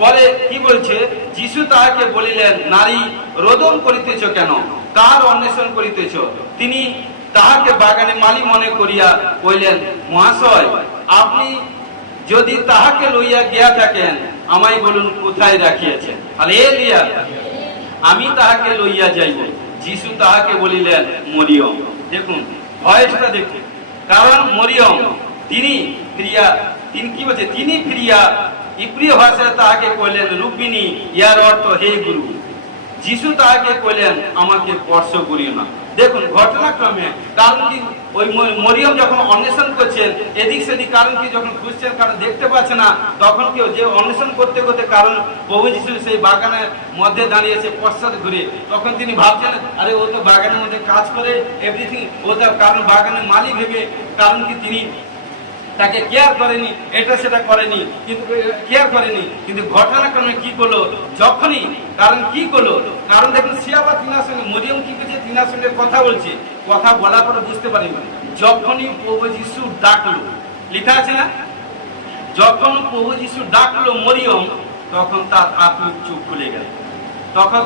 পরে কি বলছে, যিশু তাহাকে বলিলেন, নারী, রোদন করিতেছ কেন? কার অন্বেষণ করিতেছ? তিনি তাহাকে বাগানে মালি মনে করিয়া কইলেন, মহাশয়, আপনি যদি তাহাকে লইয়া গিয়া থাকেন, আমায় বলুন কোথায় রাখিয়াছেন। হালেলুয়া। আমি তাহাকে লইয়া যাইব। যিশু তাহাকে বলিলেন, মরিয়ম। দেখুন ভয়েসটা দেখুন, কারণ মরিয়ম তিনি কি বলছে, তিনি প্রিয়া, ইব্রিয় ভাষায় তাহাকে কইলেন রুবিনী, ইয়ার অর্থ হে গুরু। যিশু তাহাকে কইলেন, আমাকে স্পর্শ করিও না। দেখুন ঘটনাক্রমে কারণ কি, ওই মরিয়ম যখন অন্বেষণ করছেন এদিক সেদিক, কারণ কি যখন খুঁজছেন, কারণ দেখতে পাচ্ছে না, তখন কেউ যে অন্বেষণ করতে করতে, কারণ প্রভু যিশু সেই বাগানের মধ্যে দাঁড়িয়েছে পশ্চাৎ ঘুরে, তখন তিনি ভাবছেন, আরে ও তো বাগানের মধ্যে কাজ করে এভরিথিং, ও তার কারণ বাগানের মালিক ভেবে, কারণ কি তিনি তাকে কেয়ার করেনি, এটা সেটা করেনি, কিন্তু ঘটনাক্রমে কি করলো, যখনই কারণ কি করলো, কারণ দেখুন সে আবার তিনার সঙ্গে মরিয়ম কি করছে, তিনার সঙ্গে কথা বলছে, কথা বলার পরে বুঝতে পারিনি, যখনই প্রভু যিশু ডাকলো, লেখা আছে না, যখন প্রভু যিশু ডাকলো মরিয়ম, তখন তার আত্মিক চোখ খুলে গেল, তখন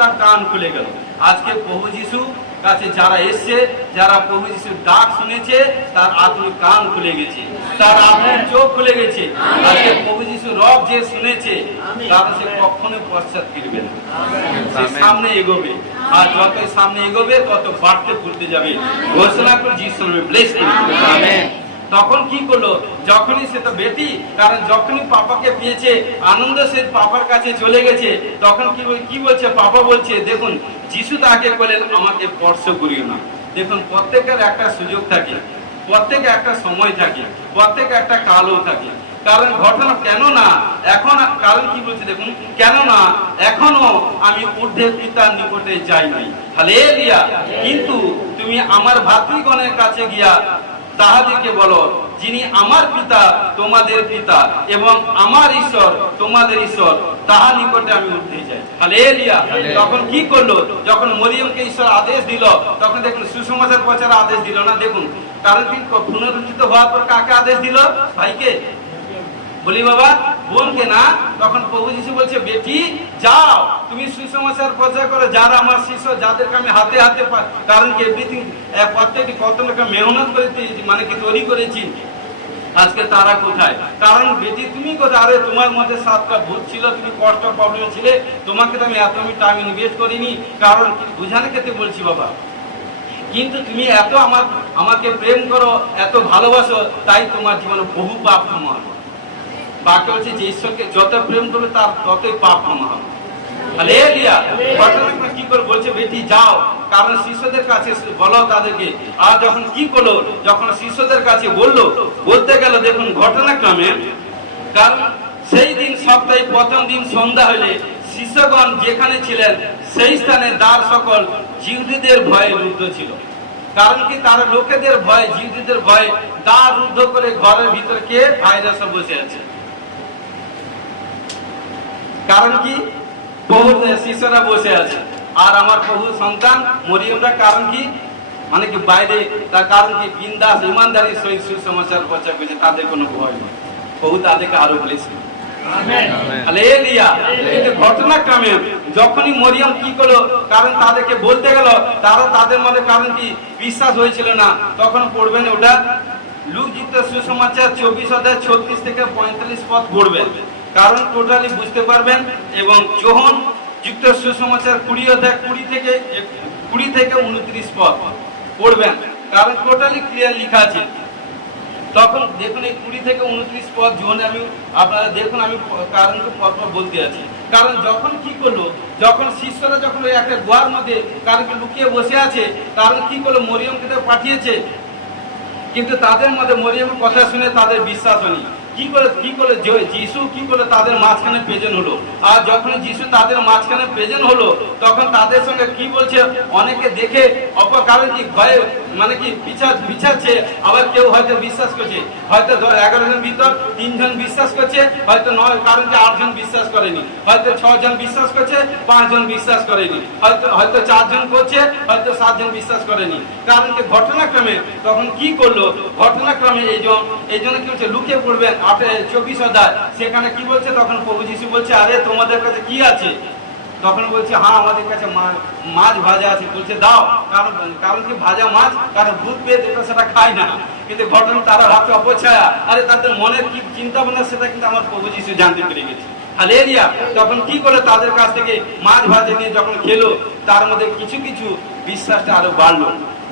তার কান খুলে গেল। আজকে প্রভু যিশু কাছে যারা এসছে, যারা প্রভু যিশুর ডাক শুনেছে, তার আত্মিক কান খুলে গেছে, তার আত্মিক চোখ খুলে গেছে। আজকে প্রভু যিশু রব যে শুনেছে, তার সে কখনো পশ্চাৎ ফিরবে না, সে সামনে এগোবে, আর যতই সামনে এগোবে তত বাড়তে ফুলতে যাবে। ঘোষণা করে যিশু ব্লেস করি। আমেন। তখন কি করলো, যখনই সে তো বেটি, কারণ যখনই পাপাকে পেয়েছে, আনন্দ সে পাপার কাছে চলে গেছে, তখন কি বলছে, পাপা বলছে, দেখুন যিশু তাকে বলেন, আমাকে স্পর্শ করিও না। দেখুন প্রত্যেকের একটা সুযোগ থাকে, প্রত্যেকে একটা সময় থাকে, প্রত্যেকে একটা কালও থাকে। কারণ ঘটনা কেন না এখন কারণ কি বলছে দেখুন, কেন না এখনো আমি ঊর্ধ্বে পিতার নিকটে যাই নাই, হালেলুয়া। কিন্তু তুমি আমার ভাতৃগণের কাছে গিয়া তাহাদেরকে বলো, যিনি আমার পিতা তোমাদের পিতা এবং আমার ঈশ্বর তোমাদের ঈশ্বর, তাহার নিকটে আমি উঠতে যাই, হালেলুয়া। তখন কি করলো, যখন মরিয়মকে ঈশ্বর আদেশ দিল, তখন দেখুন সুসমাচার প্রচার আদেশ দিল না। দেখুন কারণ কি পুনরুত্থিত হওয়ার পর কাকে আদেশ দিল? ভাইকে, বলি বাবা, বোনকে না। তখন প্রভু যিশু বলছে, বেটি যাও তুমি সুসমাচার প্রচার করো, যারা আমার শিষ্য, যাদেরকে আমি হাতে হাতে, কারণ কি এভরিথিং প্রত্যেকটি কত লোক মেহনত করে মানে কি তৈরি করেছি, আজকে তারা কোথায়? কারণ বেটি তুমি কোথায়? আরে তোমার মধ্যে 7টা ভূত ছিল, তুমি কষ্ট প্রবলেম ছিলে, তোমাকে তো আমি এত টাইম ইনভেস্ট করিনি, কারণ বুঝানোর ক্ষেত্রে বলছি বাবা। কিন্তু তুমি এত আমাকে প্রেম করো, এত ভালোবাসো, তাই তোমার জীবনে বহু পাপ ক্ষমা হবে। বাক্য হচ্ছে যে ঈশ্বরকে যত প্রেম করবে তার ততই পাপ ক্ষমা হবে, হালেলুয়া। ঘটনা কি করে বলছে, বেটি যাও, কারণ শিষ্যদের কাছে বলো তাদেরকে। আর যখন কি করলো, যখন শিষ্যদের কাছে বলতে গেল, দেখুন ঘটনাক্রমে, কারণ সেই দিন সপ্তাহে প্রথম দিন সন্ধ্যা হলে শিষ্যগণ যেখানে ছিলেন সেই স্থানে দ্বার সকল জিহুদীদের ভয়ে রুদ্ধ ছিল। কারণ কি তারা লোকেদের ভয়, জিহুদীদের ভয়ে দ্বার রুদ্ধ করে ঘরের ভিতর কে ভাইরাস বসে আছে। কারণ কি প্রভু শিষ্যরা বসে আছে, আর আমার প্রভু সন্তান মরিয়মরা কারণ কি মানে কি বাইরে, তার কারণ কি বিন্দাস ইমানদারি সহিত সুসমাচার প্রচার করছে, তাদের কোনো ভয় নেই। প্রভু তাদেরকে আরো বলেছে, হালেলুয়া। কিন্তু ঘটনাক্রমে যখনই মরিয়ম কি করলো, কারণ তাদেরকে বলতে গেল, তারা তাদের মধ্যে কারণ কি বিশ্বাস হয়েছিল না। তখন পড়বেন ওটা লুক যুক্ত সুসমাচার 24 থেকে 45 পদ পড়বেন, কারণ টোটালি বুঝতে পারবেন। এবং যোহন যুক্ত সুসমাচার 20 থেকে 29 পদ পড়বেন, কারণ টোটালি ক্লিয়ার লেখা আছে। তখন দেখুন এই 20 থেকে 29 পদ যোহনে আমি আপনারা দেখুন, আমি কারণ পরপর বলতে আছি। কারণ যখন কি করলো, যখন শিষ্যরা যখন ওই একটা গুহার মধ্যে কারণ লুকিয়ে বসে আছে, কারণ কি করলো, মরিয়মকে তো পাঠিয়েছে, কিন্তু তাদের মধ্যে মরিয়মের কথা শুনে তাদের বিশ্বাস হয়নি। কি করে যিশু কি করে তাদের মাঝখানে প্রেজেন্ট হলো। আর যখন যিশু তাদের মাঝখানে প্রেজেন্ট হলো, তখন তাদের সঙ্গে কি বলছে, অনেকে দেখে কারণ কি ভয়ে মানে কি বিছাচ্ছে, আবার কেউ হয়তো বিশ্বাস করছে, হয়তো 11 জন ভিতর 3 জন বিশ্বাস করছে, হয়তো 9, কারণ কি 8 জন বিশ্বাস করেনি, হয়তো 6 জন বিশ্বাস করছে, 5 জন বিশ্বাস করেনি, হয়তো 4 জন করছে, হয়তো 7 জন বিশ্বাস করেনি। কারণ কি ঘটনাক্রমে তখন কি করলো, ঘটনাক্রমে এই জন্য কি হচ্ছে, লুকিয়ে পড়বেন 24 অধ্যায়, সেখানে কি বলছে, তখন প্রভু যিশু বলছে, আরে তোমাদের কাছে কি আছে? তখন বলছে, হ্যাঁ আমাদের কাছে মাছ ভাজা আছে। বলছে দাও, কারণ কি ভাজা মাছ, কারণ ভূত পেয়ে যেটা সেটা খায় না। কিন্তু ঘটনা তারা ভাবছে অপছায়া, আরে তাদের মনের কি চিন্তা ভাবনা সেটা কিন্তু আমার প্রভু যিশু জানতে পেরে গেছে, হালেলুয়া। তখন কি করে তাদের কাছ থেকে মাছ ভাজা নিয়ে যখন খেলো, তার মধ্যে কিছু কিছু বিশ্বাসটা আরো বাড়লো।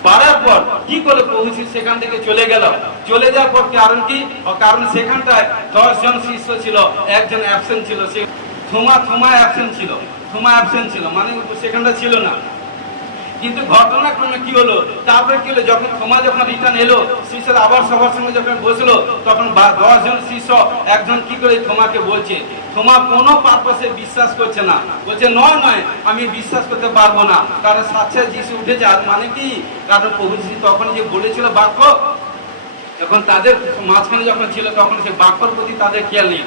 বাড়ার পর কি করে প্রভু সেখান থেকে চলে গেল। চলে যাওয়ার পর কারণ সেখানটায় 10 জন শিষ্য ছিল, একজন অ্যাবসেন্ট ছিল, সে থোমা অ্যাবসেন্ট ছিল, মানে সেখানটা ছিল না। কিন্তু ঘটনাক্রমে কি হলো, তারপরে কি হলো, যখন থোমা যখন রিটার্ন এলো, শিষ্যরা আবার সবার সঙ্গে যখন বসলো, তখন 10 জন শিষ্য একজন কি করে থোমাকে বলছে, থোমা কোনো পারপাসে বিশ্বাস করছে না, বলছে নয় আমি বিশ্বাস করতে পারবো না, কারণ সাক্ষাৎ যিশু উঠেছে। আর মানে কি, কারণ প্রভু যিশু তখন যে বলেছিল বাক্য, যখন তাদের মাঝখানে যখন ছিল, তখন সে বাক্যর প্রতি তাদের খেয়াল নেই,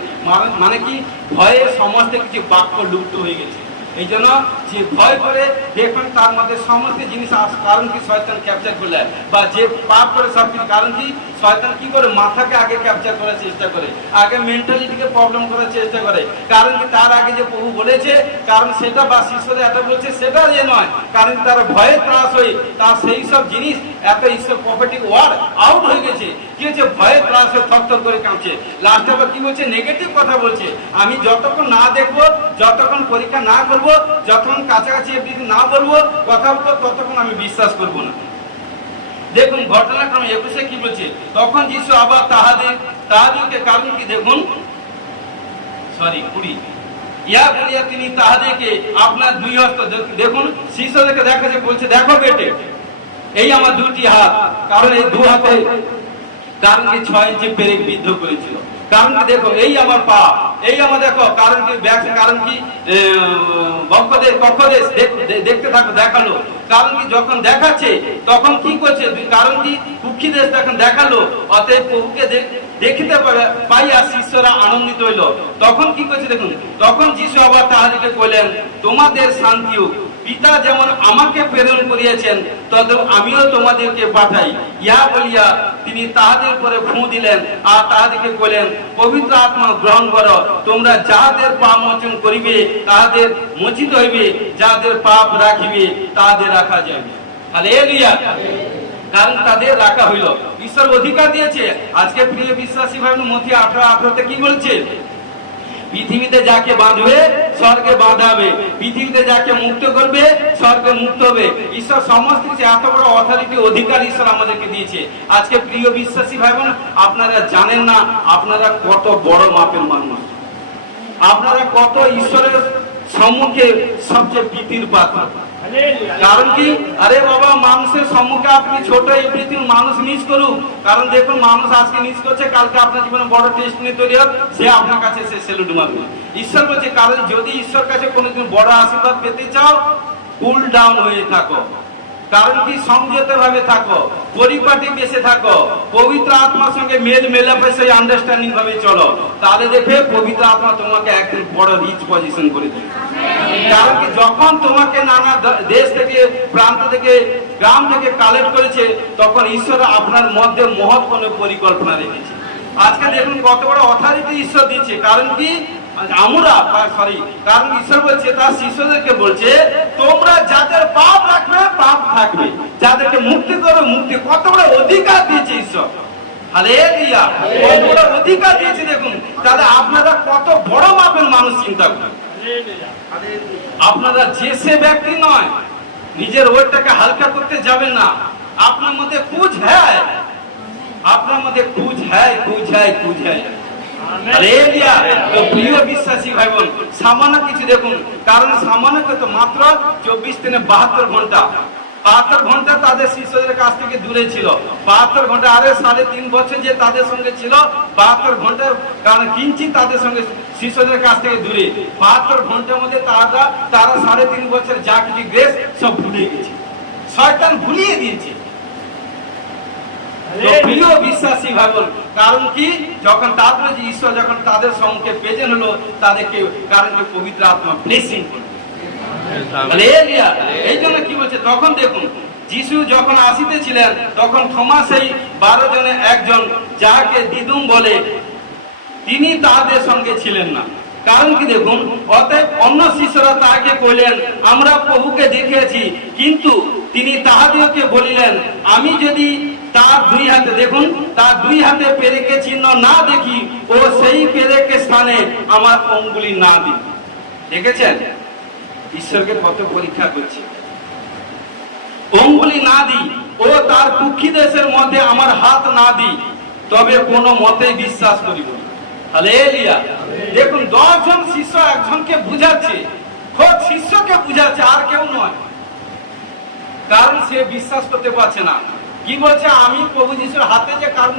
মানে কি ভয়ে সমস্ত কিছু বাক্য লুপ্ত হয়ে গেছে। এই জন্য যে ভয় করে দেখুন তার মধ্যে সমস্ত জিনিস, কারণ কি শয়তান ক্যাপচার করলে, বা যে পাপ করে সব কিছু, কারণ কি শয়তান কি করে মাথাকে আগে ক্যাপচার করার চেষ্টা করে, আগে মেন্টালিটিকে প্রবলেম করার চেষ্টা করে। কারণ কি তার আগে যে প্রভু বলেছে, কারণ সেটা বা শিষ্যরা এটা বলছে সেটা যে নয়, কারণ তারা ভয়ে ত্রাস হয়ে তার সেই সব জিনিস এত ঈশ্বর প্রফেটিক ওয়ার্ড আউট হয়ে গেছে। কি হচ্ছে, ভয়ে ত্রাস হয়ে থরথর করে কাঁপছে। লাস্টে আবার কি বলছে, নেগেটিভ কথা বলছে, আমি যতক্ষণ না দেখবো, যতক্ষণ পরীক্ষা না করবো, যতক্ষণ কাছাকাছি না বলবো, কথা বলবো, ততক্ষণ আমি বিশ্বাস করবো না। দেখুন ঘটনাক্রমে 21 কি বলছে, তখন যিশু আবার তাহাদেরকে কারণ কি দেখুন 20 ইয়া বলিয়া তিনি তাহাদেরকে আপনার 2 হস্ত, দেখুন শিষ্যদেরকে দেখাচ্ছে, বলছে দেখো বেটে, এই আমার 2টি হাত, কারণ এই 2 হাতে কারণ কি 6 ইঞ্চি পেরেক বিদ্ধ করেছিল। কারণ কি দেখো, এই আমার পাপ, এই আমার দেখো, কারণ কি কারণ কি কক্ষদেশ দেখতে থাকো, দেখালো। কারণ কি যখন দেখাচ্ছে তখন কি করছে, কারণ কি কুক্ষি দেশ তখন দেখালো, অতএব প্রভুকে দেখিতে পাইয়া শিষ্যরা আনন্দিত হইল। তখন কি করছে দেখুন, তখন যিশু আবার তাহাদেরকে কইলেন, তোমাদের শান্তি হোক। পিতা যেমন আমাকে প্রেরণ করিয়াছেন, তদ্রূপ আমিও তোমাদেরকে পাঠাই। ইহা বলিয়া তিনি তাহাদের উপরে ফু দিলেন আর তাহাদেরকে কইলেন, পবিত্র আত্মা গ্রহণ করো। তোমরা যাহাদের পাপ মোচন করিবে তাহাদের মোচিত হইবে, যাহাদের পাপ রাখিবে তাহাদের রাখা যাবে। হালেলুয়া। কারণ তাদের রাখা হইল, ঈশ্বর অধিকার দিয়েছে। আজকে প্রিয় বিশ্বাসী ভাই, মথি 18:18 কি বলছে, পৃথিবীতে যাকে বাঁধবে স্বর্গে বাঁধাবে, পৃথিবীতে যাকে মুক্ত করবে স্বর্গে মুক্ত হবে। ঈশ্বর সমস্ত কিছু, এত বড় অথরিটি, অধিকার ঈশ্বর আমাদেরকে দিয়েছে। আজকে প্রিয় বিশ্বাসী ভাই বোন, আপনারা জানেন না আপনারা কত বড় মাপের মানুষ, আপনারা কত ঈশ্বরের সম্মুখে সবচেয়ে প্রীতির পাত্র। কারণ কি, আরে বাবা, মানুষের সম্মুখে আপনি ছোট, এই পৃথিবীর মানুষ নিজ করুক। কারণ দেখুন, মানুষ আজকে নিজ করছে, কালকে আপনার জীবনে বড় টেস্ট নিয়ে তৈরি হোক, সে আপনার কাছে সে সেলুট মারবে। ঈশ্বর বলছে, কারণ যদি ঈশ্বর কাছে কোনোদিন বড় আশীর্বাদ পেতে চাও, কুল ডাউন হয়ে থাকো। কারণ কি, সংযত ভাবে থাকো, পরিপাটি বেঁচে থাকো, পবিত্র আত্মার সঙ্গে মেলাপে সেই আন্ডারস্ট্যান্ডিং ভাবে চলো, তাহলে দেখবে পবিত্র আত্মা তোমাকে একদিন বড় রিচ পজিশন করে দেবে। কারণ কি, যখন তোমাকে নানা দেশ থেকে, প্রান্ত থেকে, গ্রাম থেকে কালেক্ট করেছে, তখন ঈশ্বর আপনার মধ্যে মহৎ কোনো পরিকল্পনা রেখেছে। আজকে দেখুন কত বড় অথরিটি ঈশ্বর দিচ্ছে। কারণ কি, কারণ ঈশ্বর বলছে তার শিষ্যদেরকে বলছে, তোমরা যাদের পাপ রাখবে পাপ থাকবে, যাদেরকে মুক্তি করবে মুক্তি। কত বড় অধিকার দিয়েছে ঈশ্বর। হালেলুয়া। কত বড় অধিকার দিয়েছে দেখুন। তাহলে আপনারা কত বড় মাপের মানুষ চিন্তা করেন। আপনারা যে সে ব্যক্তি নয়, নিজের ওয়েটটাকে হালকা করতে যাবেন না। আপনার মধ্যে কুছ হ্যায়, আপনার মধ্যে কুছ হ্যায়, কুছ হ্যায়, কুছ হ্যায়। তো প্রিয় বিশ্বাসী ভাই বোন, সামান্য কিছু দেখুন, কারণ সামান্য কত, মাত্র 24 দিনে 72 ঘন্টা, 72 ঘন্টা তাদের শিষ্যদের কাছ থেকে দূরে ছিল। 72 ঘন্টা, আরে 3.5 বছর যে তাদের সঙ্গে ছিল, 72 ঘন্টার কারণ কিঞ্চিত তাদের সঙ্গে শিষ্যদের কাছ থেকে দূরে। 72 ঘন্টার মধ্যে তারা 3.5 বছর যা কিছু গ্রেস সব ভুলে গেছে, শয়তান ভুলিয়ে দিয়েছে। প্রিয় বিশ্বাসী ভাই বোন, কারণ কি, যখন তারপরে যে ঈশ্বর যখন তাদের সম্মুখে প্রেজেন্ট হলো, তাদেরকে কারণ পবিত্র আত্মা ব্লেসিং করলো। এই জন্য কি বলছে, তখন দেখুন যিশু যখন আসিতেছিলেন, তখন থোমা সেই 12 জনে একজন, যাকে দিদুম বলে, তিনি তাদের সঙ্গে ছিলেন না। কারণ কি দেখুন, অতএব অন্য শিষ্যরা তাকে কইলেন, আমরা প্রভুকে দেখিয়াছি। কিন্তু তিনি তাহাদিওকে বলিলেন, আমি যদি তার 2 হাতে, দেখুন, তার 2 হাতে পেরেকে চিহ্ন না দেখি ও সেই পেরেকে স্থানে আমার অঙ্গুলি না দিই। দেখেছেন ঈশ্বরকে কত পরীক্ষা করছে। অঙ্গুলি না দিই ও তার কুক্ষি দেশের মধ্যে আমার হাত না দিই, তবে কোনো মতেই বিশ্বাস করিব। হালেলুয়া। দেখুন 10 জন শিষ্য একজনকে বুঝাচ্ছে, খোদ শিষ্যকে বুঝাচ্ছে, আর কেউ নয়। কারণ সে বিশ্বাস করতে পারছে না। কি বলছে, আমি প্রভু যিশুর হাতে যে কারণ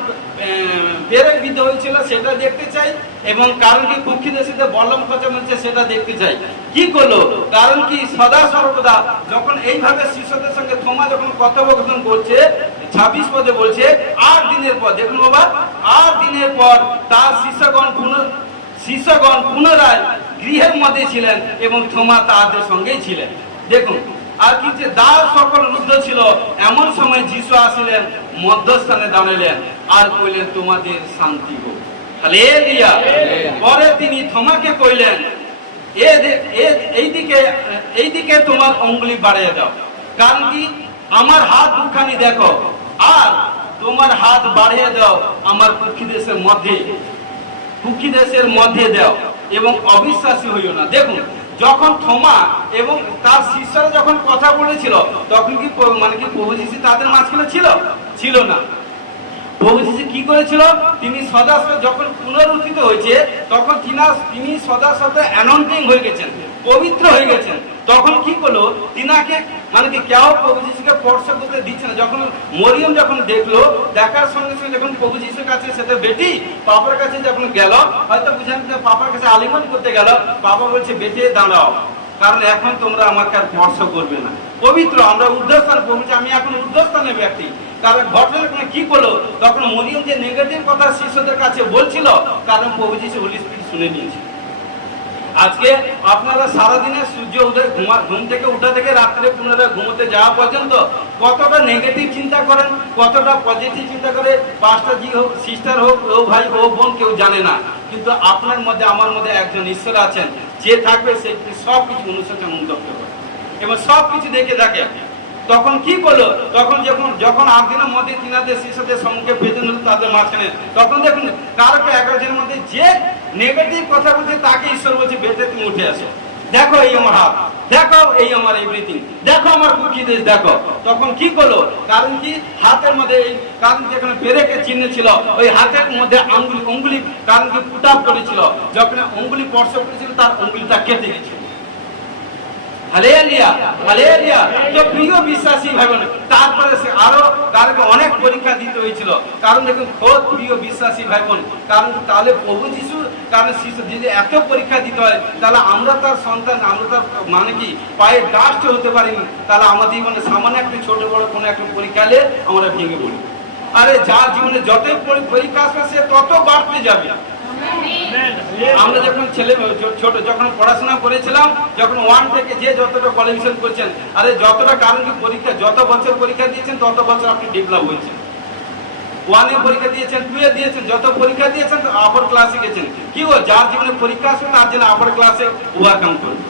পেরেক বিদ্ধ হয়েছিল সেটা দেখতে চাই, এবং কারণ কি কুক্ষি দেশে বল্লম খচা হচ্ছে সেটা দেখতে চাই। কি করলো, কারণ কি সদা সর্বদা যখন এইভাবে শিষ্যদের সঙ্গে থোমা যখন কথোপকথন করছে, 26 পদে বলছে, 8 দিনের পর, দেখুন বাবা, 8 দিনের পর তার শিষ্যগণ পুনরায় গৃহের মধ্যে ছিলেন এবং থোমা তাদের সঙ্গেই ছিলেন। দেখুন, আর কি যে দ্বার সকল রুদ্ধ ছিল, এমন সময় যিশু আসিলেন, মধ্যস্থানে দাঁড়ালেন আর কইলেন, তোমাদের শান্তি হোক। হালেলুয়া। পরে তিনি থোমাকে কইলেন, এইদিকে তোমার অঙ্গুলি বাড়িয়ে দাও। কারণ কি, আমার হাত দুখানি দেখো, আর তোমার হাত বাড়িয়ে দাও আমার কুক্ষি দেশের মধ্যে দাও, এবং অবিশ্বাসী হইও না। দেখুন, যখন থোমা এবং তার শিষ্যরা যখন কথা বলেছিল, তখন কি প্রভু যিশু তাদের মাঝখানে ছিল না। প্রভু যিশু কি করেছিল, তিনি সদা যখন পুনরুত্থিত হয়েছে, তখন তিনি সদা অ্যানয়েন্টিং হয়ে গেছেন, পবিত্র হয়ে গেছেন। তখন কি করলো, তিনাকে মানে কি কেউ প্রভু যিশুকে স্পর্শ করতে দিচ্ছে না। যখন মরিয়ম যখন দেখলো, দেখার সঙ্গে সঙ্গে যখন প্রভু যিশুর কাছে সেটা বেটি পাপার কাছে যখন গেল, হয়তো বুঝেন পাপার কাছে আলিঙ্গন করতে গেল, পাপা বলছে বেটে দাঁড়াও, কারণ এখন তোমরা আমাকে আর স্পর্শ করবে না। পবিত্র আমরা ঊর্ধ্বস্থানে পৌঁছে, আমি এখন ঊর্ধ্বস্থানের ব্যক্তি। কারণ ঘটনা কি করলো, তখন মরিয়ম যে নেগেটিভ কথা শিশুদের কাছে বলছিল, কারণ প্রভু যিশু হোলি স্পিরিট শুনে নিয়েছে। আজকে আপনারা সারাদিনে সূর্য উদয় ঘুম থেকে উঠা থেকে রাত্রে পুনরায় ঘুমোতে যাওয়া পর্যন্ত কতটা নেগেটিভ চিন্তা করেন, কতটা পজিটিভ চিন্তা করে, পাঁচটা জি হোক, সিস্টার হোক, ও ভাই ও বোন কেউ জানে না। কিন্তু আপনার মধ্যে আমার মধ্যে একজন ঈশ্বর আছেন, যে থাকবে সে সব কিছু অনুশোচন অনুতপ্ত করে এবং সব কিছু দেখে থাকে। তখন কি করলো, তখন যখন 8 দিনের মধ্যে তিনাদের শিশুদের সম্মুখে প্রেজেন্ট হলো তাদের মাঝখানে, তখন দেখুন কারো 11 জনের মধ্যে যে নেগেটিভ কথা বলছে তাকে ঈশ্বর বলছে বেঁচে তুমি উঠে আসো, দেখো এই আমার হাত, দেখো এই আমার এভরিথিং, দেখো আমার কুকি দেশ দেখো। তখন কি করলো, কারণ কি হাতের মধ্যে কারণ যেখানে পেরেকের চিহ্ন ছিল, ওই হাতের মধ্যে অঙ্গুলি কারণ কি পুট আপ করেছিল, যখন অঙ্গুলি স্পর্শ করেছিল তার অঙ্গুলিটা কেটে গেছিল। Hallelujah hallelujah. তো প্রিয় বিশ্বাসী ভাই বোন, তারপরে সে আরো কারকে অনেক পরীক্ষা দিতে হয়েছিল। কারণ দেখুন খোদ প্রিয় বিশ্বাসী ভাই বোন, কারণ তাহলে প্রভু যিশু কারণ শিশু যদি এত পরীক্ষা দিতে হয়, তাহলে আমরা তার সন্তান, আমরা তার মানে কি পায়ে ডাস্ট হতে পারিনি, তাহলে আমাদের জীবনে সামান্য একটা ছোট বড় কোনো একটা পরীক্ষা এলে আমরা ভেঙে পড়ি। আরে যার জীবনে যতই পরীক্ষা আসবে সে তত বাড়তে যাবে। আমরা যখন ছেলে ছোট যখন পড়াশোনা করেছিলাম, যখন 1 থেকে যে যতটা কোয়ালিফিকেশন করছেন, আরে যতটা কারণ কি পরীক্ষা যত বছর পরীক্ষা দিয়েছেন তত বছর আপনি ডেভেলপ হয়েছেন। 1 এ পরীক্ষা দিয়েছেন, 2 এ দিয়েছেন, যত পরীক্ষা দিয়েছেন তো আপার ক্লাসে গেছেন। কি ও যার জীবনে পরীক্ষা আসবে তার জন্য আপার ক্লাসে ওভারকাম করবে,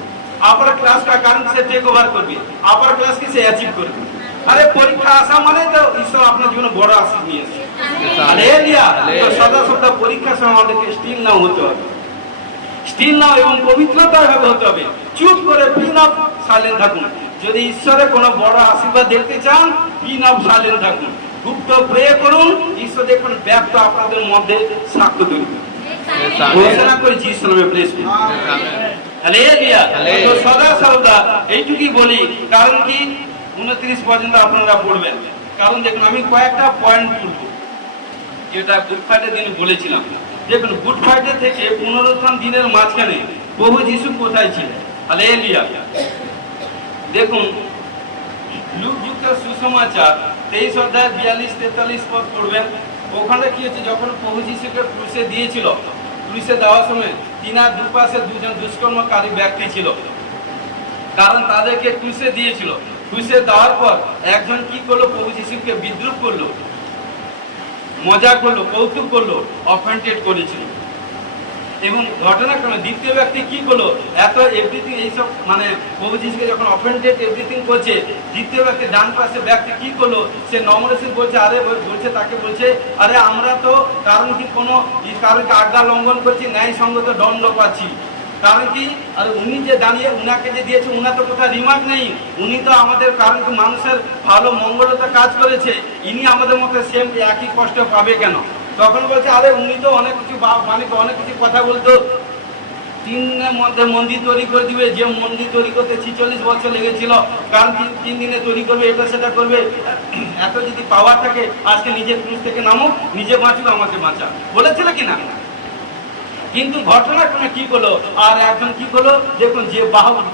আপার ক্লাস का কারণ সে টেক ওভার করবে, আপার ক্লাস কি সে অ্যাচিভ করবে। আরে পরীক্ষা আসা মানে তো ঈশ্বর আপনার জীবনে বড় আশীষ নিয়ে এসেছে। হালেলুয়া। তো সদা সদা পরীক্ষার সময় আমাদেরকে স্টিল নাও হতে হবে, স্টিল নাও এবং পবিত্রতা ভাবে হতে হবে। চুপ করে পিন অফ সাইলেন্ট থাকুন। যদি ঈশ্বরের কোনো বড় আশীর্বাদ দেখতে চান, পিন অফ সাইলেন্ট থাকুন, গুপ্ত প্রে করুন। ঈশ্বর দেখুন ব্যক্ত আপনাদের মধ্যে সাক্ষ্য তৈরি করুন। ঘোষণা করেছি ইসলামে প্রেস। হালেলুয়া। তো সদা সর্বদা এইটুকুই বলি, কারণ কি 29 পর্যন্ত আপনারা পড়বেন। কারণ দেখুন আমি কয়েকটা পয়েন্ট তুলব, যেটা গুড ফ্রাইডে দিন বলেছিলাম। দেখুন গুড ফ্রাইডে থেকে পুনরুত্থান দিনের মাঝখানে প্রভু যিশু কোথায় ছিলেন? হালেলুয়া। দেখুন লুকযুক্ত সুসমাচার 23 অধ্যায় 42-43 পদ পড়বেন। ওখানে কি হচ্ছে, যখন প্রভু যিশুকে ক্রুশে দিয়েছিল, ক্রুশে দেওয়ার সময় তিনার দুপাশে দুজন দুষ্কর্মকারী ব্যক্তি ছিল, কারণ তাদেরকে ক্রুশে দিয়েছিল। ক্রুশে দেওয়ার পর একজন কি করলো, প্রভু যিশুকে বিদ্রুপ করলো, মজা করলো, কৌতুক করলো, অফেন্ডেড করেছিল। এবং ঘটনাক্রমে দ্বিতীয় ব্যক্তি কি করলো, এত এভরিথিং এইসব মানে প্রভু যিশুকে যখন অফেন্ডেড এভরিথিং করছে, দ্বিতীয় ব্যক্তি ডান পাশে ব্যক্তি কি করলো, সে নমরেশন বলছে, আরে বলছে তাকে বলছে, আরে আমরা তো কারণ কি কোনো কারণকে আজ্ঞা লঙ্ঘন করছি, ন্যায়সঙ্গত দণ্ড পাচ্ছি। কারণ কি, আর উনি যে দাঁড়িয়ে উনাকে যে দিয়েছে, উনার তো কোথাও রিমার্ক নেই, উনি তো আমাদের কারণ কি মানুষের ভালো মঙ্গলতা কাজ করেছে, ইনি আমাদের মতো সেম একই কষ্ট পাবে কেন? তখন বলছে, আরে উনি তো অনেক কিছু মানে অনেক কিছু কথা বলতো, 3 দিনের মধ্যে মন্দির তৈরি করে দিবে, যে মন্দির তৈরি করতে 46 বছর লেগেছিল, কারণ 3 দিনে তৈরি করবে, এটা সেটা করবে। এত যদি পাওয়ার থাকে, আজকে নিজের ক্রুশ থেকে নামুক, নিজে বাঁচুক, আমাকে বাঁচা, বলেছিল কিনা? কিন্তু ঘটনাক্রমে কি করলো, আর একজন কি করলো, দেখুন যে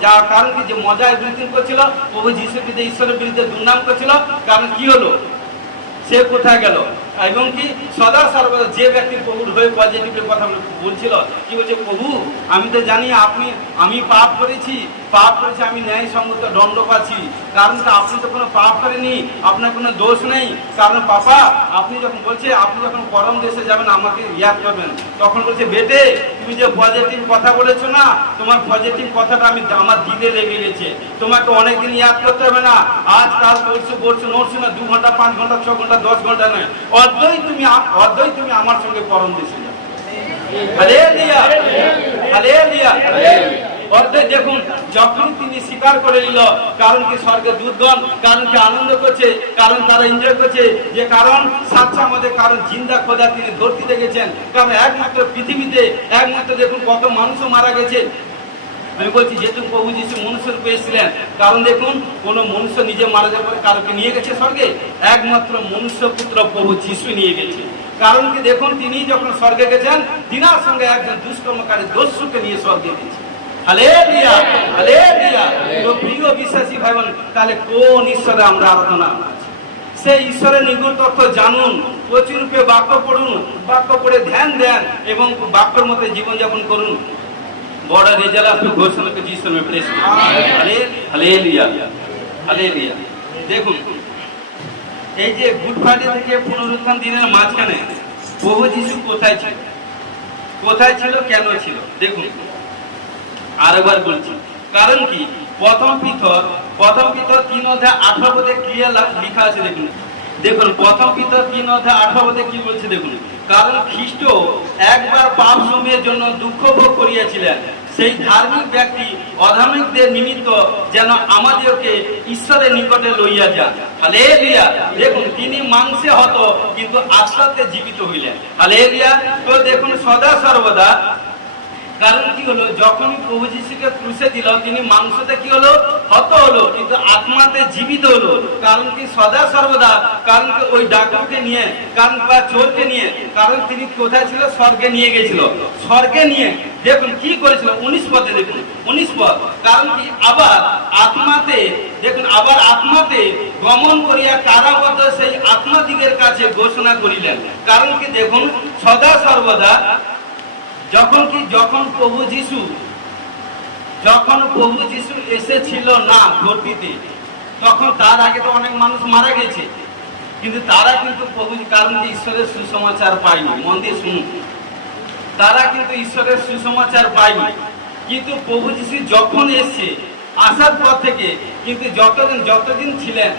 যা কারণ কি যে মজা এভরিথিং করছিল, প্রভু যিশুকে যে ঈশ্বরের বিরুদ্ধে দুর্নাম করছিল, কারণ কি হলো, সে কোথায় গেল? এবং কি সদা সর্বদা যে ব্যক্তি প্রভুর হয়ে পজিটিভ কথা বলছিল, কি বলছে, প্রভু আমি তো জানি আমি পাপ করেছি, আমি ন্যায়সঙ্গত দণ্ড পাচ্ছি, কারণ আপনি তো কোনো পাপ করেনি, আপনার কোনো দোষ নেই। কারণ পাপা আপনি যখন বলছে, আপনি যখন পরম দেশে যাবেন আমাকে ইয়াদ করবেন, তখন বলছে, বেটে তুমি যে পজিটিভ কথা বলেছো না, তোমার পজিটিভ কথাটা আমার দিলে লেগে গেছে, তোমাকে অনেকদিন ইয়াদ করতে হবে না, আজ কাল পড়ছো নড়ছো না, 2 ঘন্টা 5 ঘন্টা 6 ঘন্টা 10 ঘন্টা নয়, অদ্বৈ তুমি আমার সঙ্গে পরম দেশে যাবে। Hallelujah hallelujah. অর্থাৎ দেখুন যখন তিনি স্বীকার করে নিল, কারণ কি স্বর্গের দূতগণ কারণ কি আনন্দ করছে, কারণ তারা এনজয় করছে, যে কারণ সাচ্চা আমাদের কারণ জিন্দা খোদা তিনি ধরতে দেখেছেন। কারণ একমাত্র পৃথিবীতে একমাত্র দেখুন কত মানুষও মারা গেছে, আমি বলছি যেহেতু প্রভু যিশু মনুষ্য রূপে এসেছিলেন, কারণ দেখুন কোন মনুষ্য নিজে মারা যাওয়ার পরে কারোকে নিয়ে গেছে স্বর্গে? একমাত্র মনুষ্য পুত্র প্রভু যিশু নিয়ে গেছে। কারণ কি দেখুন, তিনি যখন স্বর্গে গেছেন, তিনার সঙ্গে একজন দুষ্কর্মকারী দস্যুকে নিয়ে স্বর্গে গেছে। Hallelujah, hallelujah. তো প্রিয় বিশ্বাসী ভাই বোন, তাহলে কোন ঈশ্বরে আমরা আরাধনা করছি? সেই ঈশ্বরের নিগুড় তথ্য জানুন, প্রচুর রূপে বাক্য পড়ুন, বাক্য পড়ে ধ্যান দেন এবং বাক্যের মতো জীবনযাপন করুন। বড় রেজাল্ট আসবে ঘোষণাকে যিশু নামে প্রেস করুন। Hallelujah, hallelujah. দেখুন এই যে গুড ফ্রাইডে থেকে পুনরুত্থান দিনের মাঝখানে প্রভু যিশু কোথায় ছিল? কোথায় ছিল, কেন ছিল? দেখুন আরেকবার বলছি, কারণ কি প্রথম পিতর 3:18 পদে ক্লিয়ার লেখা আছে। দেখুন দেখুন প্রথম পিতর 3:18 পদে কি বলছে দেখুন, কারণ খ্রিস্ট একবার পাপ সময়ের জন্য দুঃখ ভোগ করিয়াছিলেন, সেই ধার্মিক ব্যক্তি অধার্মিকদের নিমিত্ত যেন আমাদেরকে ঈশ্বরের নিকটে লইয়া যান। হালেলুয়া। দেখুন তিনি মাংসে হত কিন্তু আত্মাতে জীবিত হইলেন। হালেলুয়া। তো দেখুন সদা সর্বদা, কারণ কি হলো, যখন প্রভু যিশুকে ক্রুশে দিল তিনি মাংসতে কি হলো, হত হলো, কিন্তু আত্মাতে জীবিত হলো। কারণ কি সদা সর্বদা, কারণ কি ওই ডাকুকে নিয়ে, কারণ বা চোরকে নিয়ে, কারণ তিনি কোথায় ছিল, স্বর্গে নিয়ে গেছিল। স্বর্গে নিয়ে দেখুন কি করেছিল 19 পদে, দেখুন 19 পদ, কারণ কি আবার আত্মাতে, দেখুন আবার আত্মাতে গমন করিয়া কারাবদ্ধ সেই আত্মাদিগের কাছে ঘোষণা করিলেন। কারণ কি দেখুন সদা সর্বদা যখন প্রভু যিশু এসেছিল না ধরতিতে, তখন তার আগে তো অনেক মানুষ মারা গেছে, কিন্তু তারা কিন্তু প্রভু, কারণ কি ঈশ্বরের সুসমাচার পায়নি। মন দিয়ে শুনুন, তারা কিন্তু ঈশ্বরের সুসমাচার পায়নি। কিন্তু প্রভু যিশু যখন এসছে, আসার পর থেকে কিন্তু যতদিন ছিলেন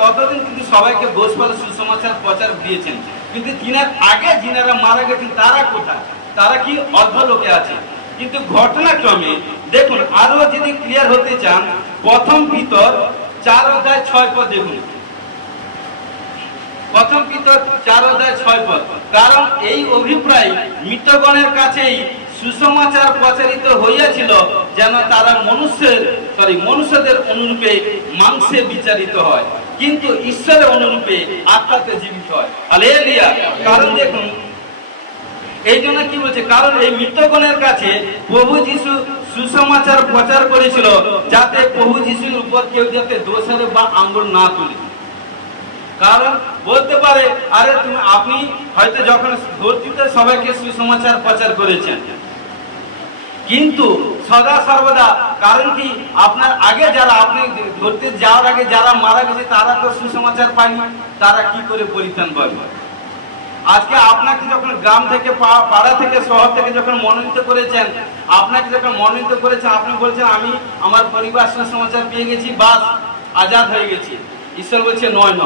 ততদিন কিন্তু সবাইকে গোস্পেলের সুসমাচার প্রচার দিয়েছেন। কিন্তু তিনার আগে যিনারা মারা গেছেন তারা কোথায়? তারা কি অর্ধলোকে আছে। কিন্তু ঘটনাক্রমে দেখুন আরো যদি ক্লিয়ার হতে চান, প্রথম পিতর 4:6 পদ দেখুন, প্রথম পিতর 4:6 পদ, কারণ এই অভিপ্রায় মৃতগণের কাছেই সুসমাচার প্রচারিত হইয়াছিল, যেন তারা মনুষ্যদের অনুরূপে মাংসে বিচারিত হয়, কিন্তু ঈশ্বরের অনুরূপে আত্মাতে জীবিত হয়। হালেলুয়া। কারণ দেখুন এই জন্য কি বলছে, কারণ এই মৃতগণের কাছে প্রভু যিশু সুসমাচার প্রচার করেছিল, যাতে প্রভু যিশুর উপর কেউ যাতে দোষের বা আঙ্গুল না তুলে। কারণ বলতে পারে, আরে আপনি হয়তো যখন ধরতিতে সবাইকে সুসমাচার প্রচার করেছেন, কিন্তু সদা সর্বদা, কারণ কি আপনার আগে যারা, আপনি ধরতে যাওয়ার আগে যারা মারা গেছে তারা তো সুসমাচার পায়নি, তারা কি করে পরিত্রাণ পাবে? আজকে আপনাকে যখন গ্রাম থেকে, পাড়া থেকে, শহর থেকে যখন মনোনীত করেছেন, আপনাকে যখন মনোনীত করেছেন, আপনি বলছেন আমি আমার পরিবার সুসমাচার পেয়ে গেছি, বাস আজাদ হয়ে গেছি। ঈশ্বর বলছে নয়,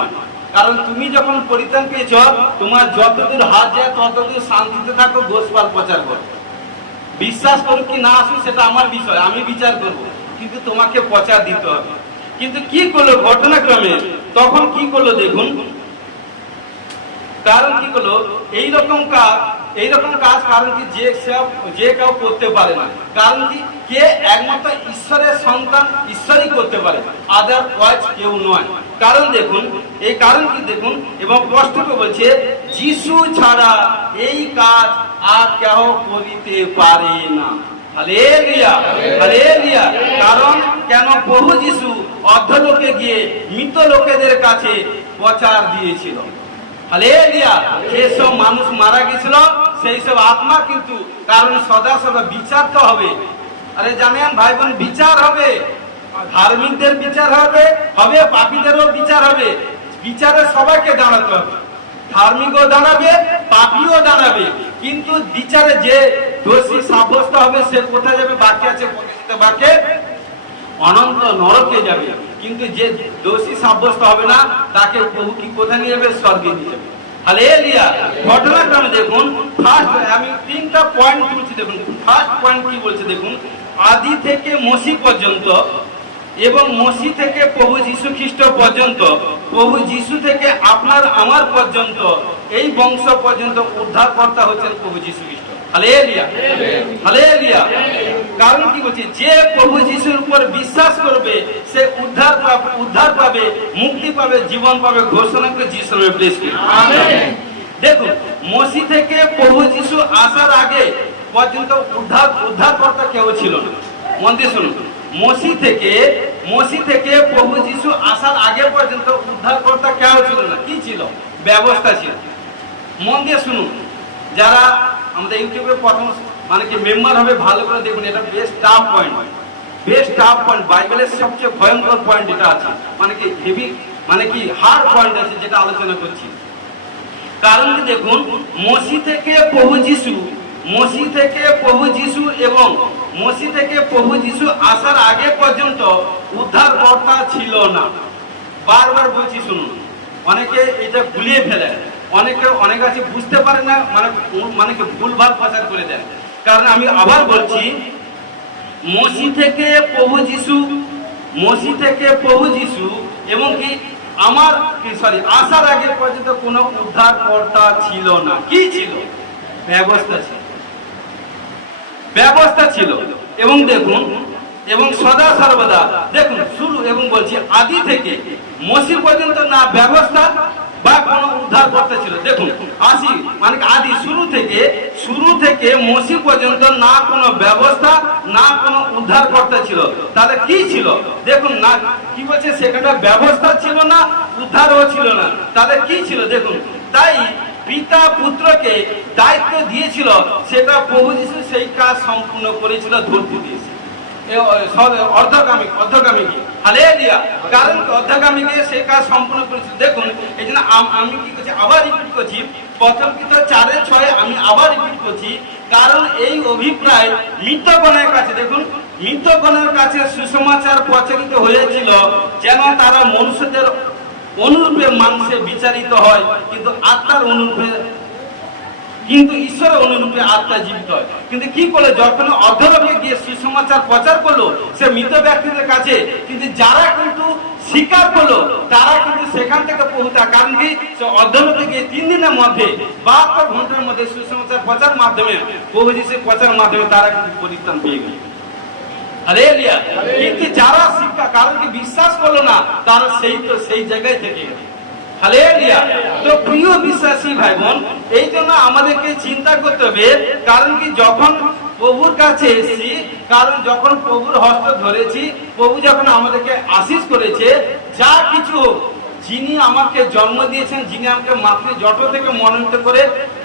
কারণ তুমি যখন পরিত্রাণ পেয়েছ, তোমার যতদূর হাত যায় ততদূর শান্তিতে থাকো, গোস্পাল প্রচার করো। বিশ্বাস করুক কি না আসুক সেটা আমার বিষয়, আমি বিচার করব, কিন্তু তোমাকে প্রচার দিতে হবে। কিন্তু কি করলো ঘটনাক্রমে, তখন কি করলো দেখুন, কারণ কি করলো এইরকম কাজ, কারণ কি যে কেউ করতে পারে না। কারণ কি কে একমাত্র ঈশ্বরের সন্তান ঈশ্বরই করতে পারে, আদারওয়াইজ কেউ নয়। কারণ দেখুন এই কারণ কি দেখুন, এবং কষ্টকে বলছে যিশু ছাড়া এই কাজ আর কেউ করিতে পারে না। Hallelujah, hallelujah. কারণ কেন প্রভু যিশু অর্ধলোকে গিয়ে মৃত লোকেদের কাছে প্রচার দিয়েছিল। হালেলুয়া। যেসব মানুষ মারা গেছিল সেই সব আত্মা কিন্তু, কারণ সদা বিচার তো হবে। আরে জানেন ভাই বোন, বিচার হবে, ধার্মিকদের বিচার হবে, পাপীদেরও বিচার হবে। বিচারে সবাইকে দাঁড়াতে হবে, ধার্মিকও দাঁড়াবে, পাপীও দাঁড়াবে। কিন্তু বিচারে যে দোষী সাব্যস্ত হবে সে কোথায় যাবে? বাকি আছে প্রতিষ্ঠিত বাক্যে, অনন্ত নরকে যাবে। কিন্তু যে দোষী সাব্যস্ত হবে না তাকে প্রভু কি কোথায় নিয়ে যাবে? স্বর্গে নিয়ে যাবে। হালেলুয়া। ঘটনাক্রমে দেখুন, ফার্স্ট আমি 3টা পয়েন্ট তুলছি। দেখুন ফার্স্ট পয়েন্ট কি বলছে দেখুন, আদি থেকে মসি পর্যন্ত এবং মসি থেকে প্রভু যীশু খ্রিস্ট পর্যন্ত, প্রভু যীশু থেকে আপনার আমার পর্যন্ত, এই বংশ পর্যন্ত উদ্ধারকর্তা হচ্ছেন প্রভু যীশু খ্রিস্ট। Hallelujah, hallelujah. কারণ কি বলছে, যে প্রভু যিশুর উপর বিশ্বাস করবে সে উদ্ধার পাবে, মুক্তি পাবে, জীবন পাবে। ঘোষণা করে যিশু নামে প্রেস করি। আমেন। দেখুন, মসি থেকে প্রভু যিশু আসার আগে পর্যন্ত উদ্ধারকর্তা কেউ ছিল না। মন দিয়ে শুনুন, মসি থেকে প্রভু যিশু আসার আগে পর্যন্ত উদ্ধারকর্তা কেউ ছিল না। কি ছিল? ব্যবস্থা ছিল। মন দিয়ে শুনুন, যারা আমাদের ইউটিউবে প্রথম মানে কি মেম্বার হবে, ভালো করে দেখুন, এটা বেস্ট টাফ পয়েন্ট, বাইবেলের সবচেয়ে ভয়ঙ্কর পয়েন্ট এটা আছে, মানে কি হেভি, মানে কি হার্ড পয়েন্ট আছে যেটা আলোচনা করছি। কারণ কি দেখুন, মসি থেকে প্রভু যিশু আসার আগে পর্যন্ত উদ্ধারকর্তা ছিল না। বারবার বলছি শুনুন, অনেকে এটা ভুলিয়ে ফেলে, অনেক আছে বুঝতে পারে না, মানে ভুলভাল প্রচার করে দেয়। কারণ আমি আবার বলছি, মসি থেকে প্রভু যিশু এবং কি আসার আগে পর্যন্ত কোনো উদ্ধারকর্তা ছিল না। কি ছিল? ব্যবস্থা ছিল। এবং দেখুন, এবং সদা সর্বদা দেখুন, শুরু এবং বলছি আদি থেকে মসি পর্যন্ত না ব্যবস্থা বা কোনো উদ্ধারকর্তা ছিল। দেখুন, মানে আদি শুরু থেকে মসি পর্যন্ত না কোনো ব্যবস্থা, না কোনো উদ্ধারকর্তা ছিল। তাহলে কি ছিল? দেখুন না, কি বলছে, সেখানে ব্যবস্থা ছিল না, উদ্ধারও ছিল না। তাহলে কি ছিল? দেখুন, তাই পিতা পুত্রকে দায়িত্ব দিয়েছিল, সেটা প্রভু যিশু সেই কাজ সম্পূর্ণ করেছিল, ধৈর্য দিয়েছে। অর্ধগামী হালেলুয়া। কারণ অর্ধগামীকে সেই কাজ সম্পূর্ণ করেছিল। দেখুন, এই জন্য আমি কি করছি, আবার রিপিট করছি, প্রথম পিতর 4:6 আমি আবার রিপিট করছি। কারণ এই অভিপ্রায় মৃতগণের কাছে, দেখুন, মৃতগণের কাছে সুসমাচার প্রচারিত হয়েছিল, যেন তারা মনুষ্যদের অনুরূপে মানুষে বিচারিত হয়, কিন্তু ঈশ্বরের অনুরূপে আত্মা জীবিত হয়। কিন্তু কি করলো, যখন অর্ধলোকে গিয়ে সুসমাচার প্রচার করলো সে মৃত ব্যক্তিদের কাছে, কিন্তু যারা কিন্তু স্বীকার করলো তারা কিন্তু সেখান থেকে পৌঁছা। কারণ কি, অর্ধলোকে গিয়ে 3 দিনের মধ্যে 72 ঘন্টার মধ্যে সুসমাচার প্রচার মাধ্যমে, প্রভু যিশুর প্রচার মাধ্যমে তারা কিন্তু পরিত্রাণ পেয়ে গেল। হালেলুয়া। কিন্তু যারা কারণ কি বিশ্বাস করলো না, তারা সেই জায়গায় থেকে গেল। হালেলুয়া। তো প্রিয় বিশ্বাসী ভাই বোন, এই জন্য আমাদেরকে চিন্তা করতে হবে। কারণ কি, যখন প্রভুর কাছে এসেছি, কারণ যখন প্রভুর হস্ত ধরেছি, প্রভু যখন আমাদেরকে আশীষ করেছে, যা কিছু যিনি আমাকে জন্ম দিয়েছেন, যিনি আমাকে মাতৃ জঠ থেকে মনোনীত করে,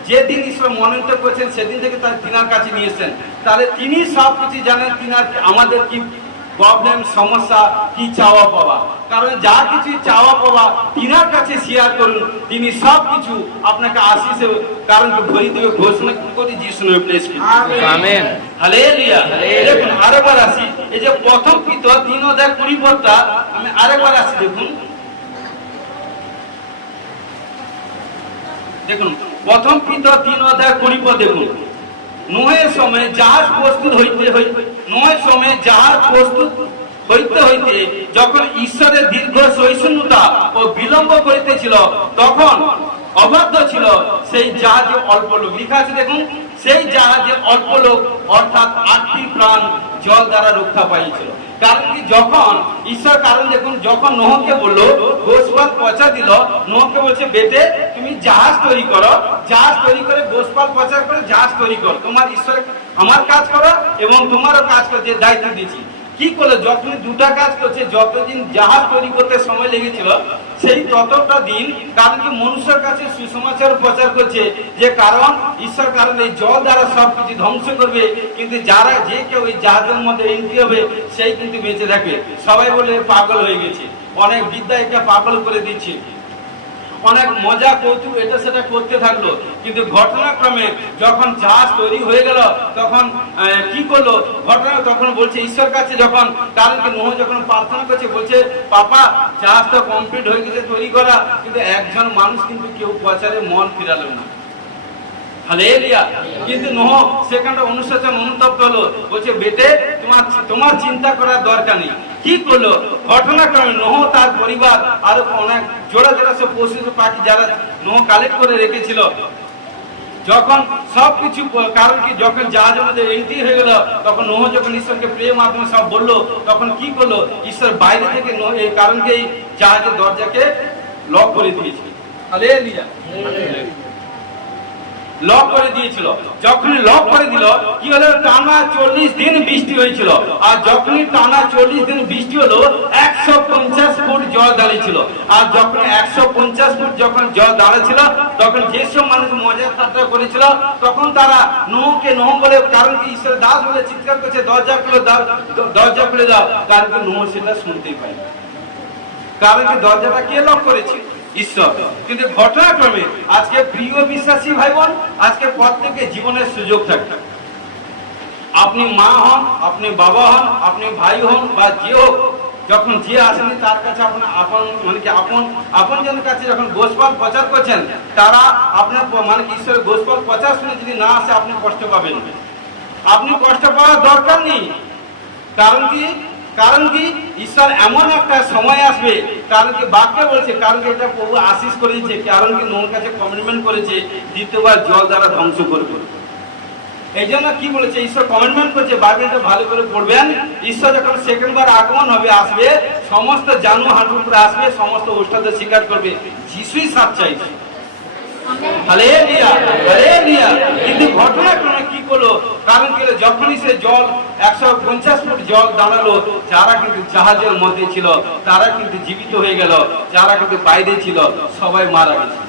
যেদিন ঈশ্বর মনোনীত করেছেন সেদিন থেকে তিনার কাছে নিয়ে এসেছেন। তাহলে তিনি সব কিছু জানেন, তিনার আমাদের কি প্রবলেম, সমস্যা, কি চাওয়া পাওয়া। কারণ যা কিছু চাওয়া পাওয়া তিনার কাছে শেয়ার করুন, তিনি সব কিছু আপনাকে আশীষে কারণ ভরি দেবে। ঘোষণা করি যিশু নামে প্রেস করি। আমেন। হালেলুয়া। দেখুন, আরেকবার আসি, এই যে প্রথম পিতর 3:20 আমি আরেকবার আসি। দেখুন প্রথম পিতর 3:20 দেখুন, নোহের সময় জাহাজ প্রস্তুত হইতে যখন ঈশ্বরের দীর্ঘ সহিষ্ণুতা ও বিলম্ব করিতেছিল, তখন অবাধ্য ছিল সেই জাহাজে অল্প লোক। লেখা আছে দেখুন, সেই জাহাজে অল্প লোক, অর্থাৎ 8টি প্রাণ জল দ্বারা রক্ষা পাইছিল। কারণ কি, যখন ঈশ্বর, কারণ দেখুন, যখন নোহকে বললো, গোসপাল পচা দিল, নোহকে বলছে, বেটে তুমি জাহাজ তৈরি করো, জাহাজ তৈরি করে গোসপাল প্রচার করে জাহাজ তৈরি করো, তোমার ঈশ্বর আমার কাজ করো এবং তোমারও কাজ করো, যে দায়িত্ব দিয়েছি। কি করলো, যখন 2টা কাজ করছে, যতদিন জাহাজ তৈরি করতে সময় লেগেছিল সেই ততটা দিন, কারণ কি মনুষ্যের কাছে সুসমাচার প্রচার করছে, যে কারণ ঈশ্বর কারণ এই জল দ্বারা সবকিছু ধ্বংস করবে, কিন্তু যে কেউ এই জাহাজের মধ্যে এন্ট্রি হবে সেই কিন্তু বেঁচে থাকবে। সবাই বলে পাগল হয়ে গেছে, অনেক বিদ্যা এটা পাগল করে দিচ্ছে, অনেক মজা কৌতুক এটা সেটা করতে থাকলো। কিন্তু ঘটনাক্রমে যখন জাহাজ তৈরি হয়ে গেল, তখন কি করলো ঘটনা, তখন বলছে ঈশ্বর কাছে, যখন কারণ কি নোহ যখন প্রার্থনা করছে, বলছে, পাপা জাহাজ তো কমপ্লিট হয়ে গেছে তৈরি করা, কিন্তু একজন মানুষ কিন্তু কেউ প্রচারে মন ফিরালো না। হালেলুয়া। কিন্তু নোহ সেখানটা অনুশোচন অনুতপ্ত হলো, বলছে, বেটে তোমার চিন্তা করার দরকার নেই। কি করলো, ঘটনাক্রমে নোহ তার পরিবার আরো অনেক জোড়া সব পশু পাখি যারা নোহ কালেক্ট করে রেখেছিল, যখন সবকিছু, কারণ কি যখন জাহাজের মধ্যে এন্ট্রি হয়ে গেল, তখন নোহ যখন ঈশ্বরকে প্রেমের মাধ্যমে সব বললো, তখন কি করলো, ঈশ্বর বাইরে থেকে এই কারণকে এই জাহাজের দরজাকে লক করে দিয়েছিল। হালেলুয়া, লক করে দিয়েছিল। যখনই লক করে দিল, কি হলো, টানা 40 দিন বৃষ্টি হয়েছিল। আর যখনই টানা 40 দিন বৃষ্টি হলো, 150 ফুট জল দাঁড়িয়েছিল। আর যখন 150 ফুট যখন জল দাঁড়াচ্ছিল, তখন যেসব মানুষ মজা ঠাট্টা করেছিল, তখন তারা নোহকে নোহ বলে, কারণ কি ঈশ্বরের দাস বলে চিৎকার করছে, দরজা খুলে দাও, দরজা খুলে দাও। কারণ কি নোহ সেটা শুনতেই পায়, কারণ কি দরজাটা কে লক করেছে? ঈশ্বর। কিন্তু ঘটনাক্রমে আজকে প্রিয় বিশ্বাসী ভাই বোন, আজকে প্রত্যেকের জীবনের সুযোগ থাকে। আপনি মা হন, আপনি বাবা হন, আপনি ভাই হন বা যে হোক, যখন যে আসেনি তার কাছে আপনার আপন মানে কি আপন জনের কাছে যখন গোস্পল প্রচার করছেন, তারা আপনার মানে কি ঈশ্বরের গোস্পল প্রচার শুনে যদি না আসে, আপনি কষ্ট পাবেন। আপনি কষ্ট পাওয়ার দরকার নেই। কারণ কি ঈশ্বর এমন একটা সময় আসবে, কারণ কি বাক্যে বলছে, কারণ কি এটা প্রভু আশীষ করেছে, কারণ কি নোর কাছে কমিটমেন্ট করেছে দ্বিতীয়বার জল দ্বারা ধ্বংস করবে। এই জন্য কি বলেছে, ঈশ্বর কমিটমেন্ট করেছে, বাইবেলটা ভালো করে পড়বেন। ঈশ্বর যখন সেকেন্ডবার আগমন হবে, আসবে, সমস্ত জানু হাঁটুর উপরে আসবে, সমস্ত ওস্তাদের স্বীকার করবে যিশুই সাচ্চাই। Hallelujah, hallelujah. কিন্তু ঘটনাক্রমে কি করলো, কারণ কি যখনই সে জল 150 ফুট জল দাঁড়ালো, যারা কিন্তু জাহাজের মধ্যে ছিল তারা কিন্তু জীবিত হয়ে গেল, যারা কিন্তু বাইরে ছিল সবাই মারা গেছে।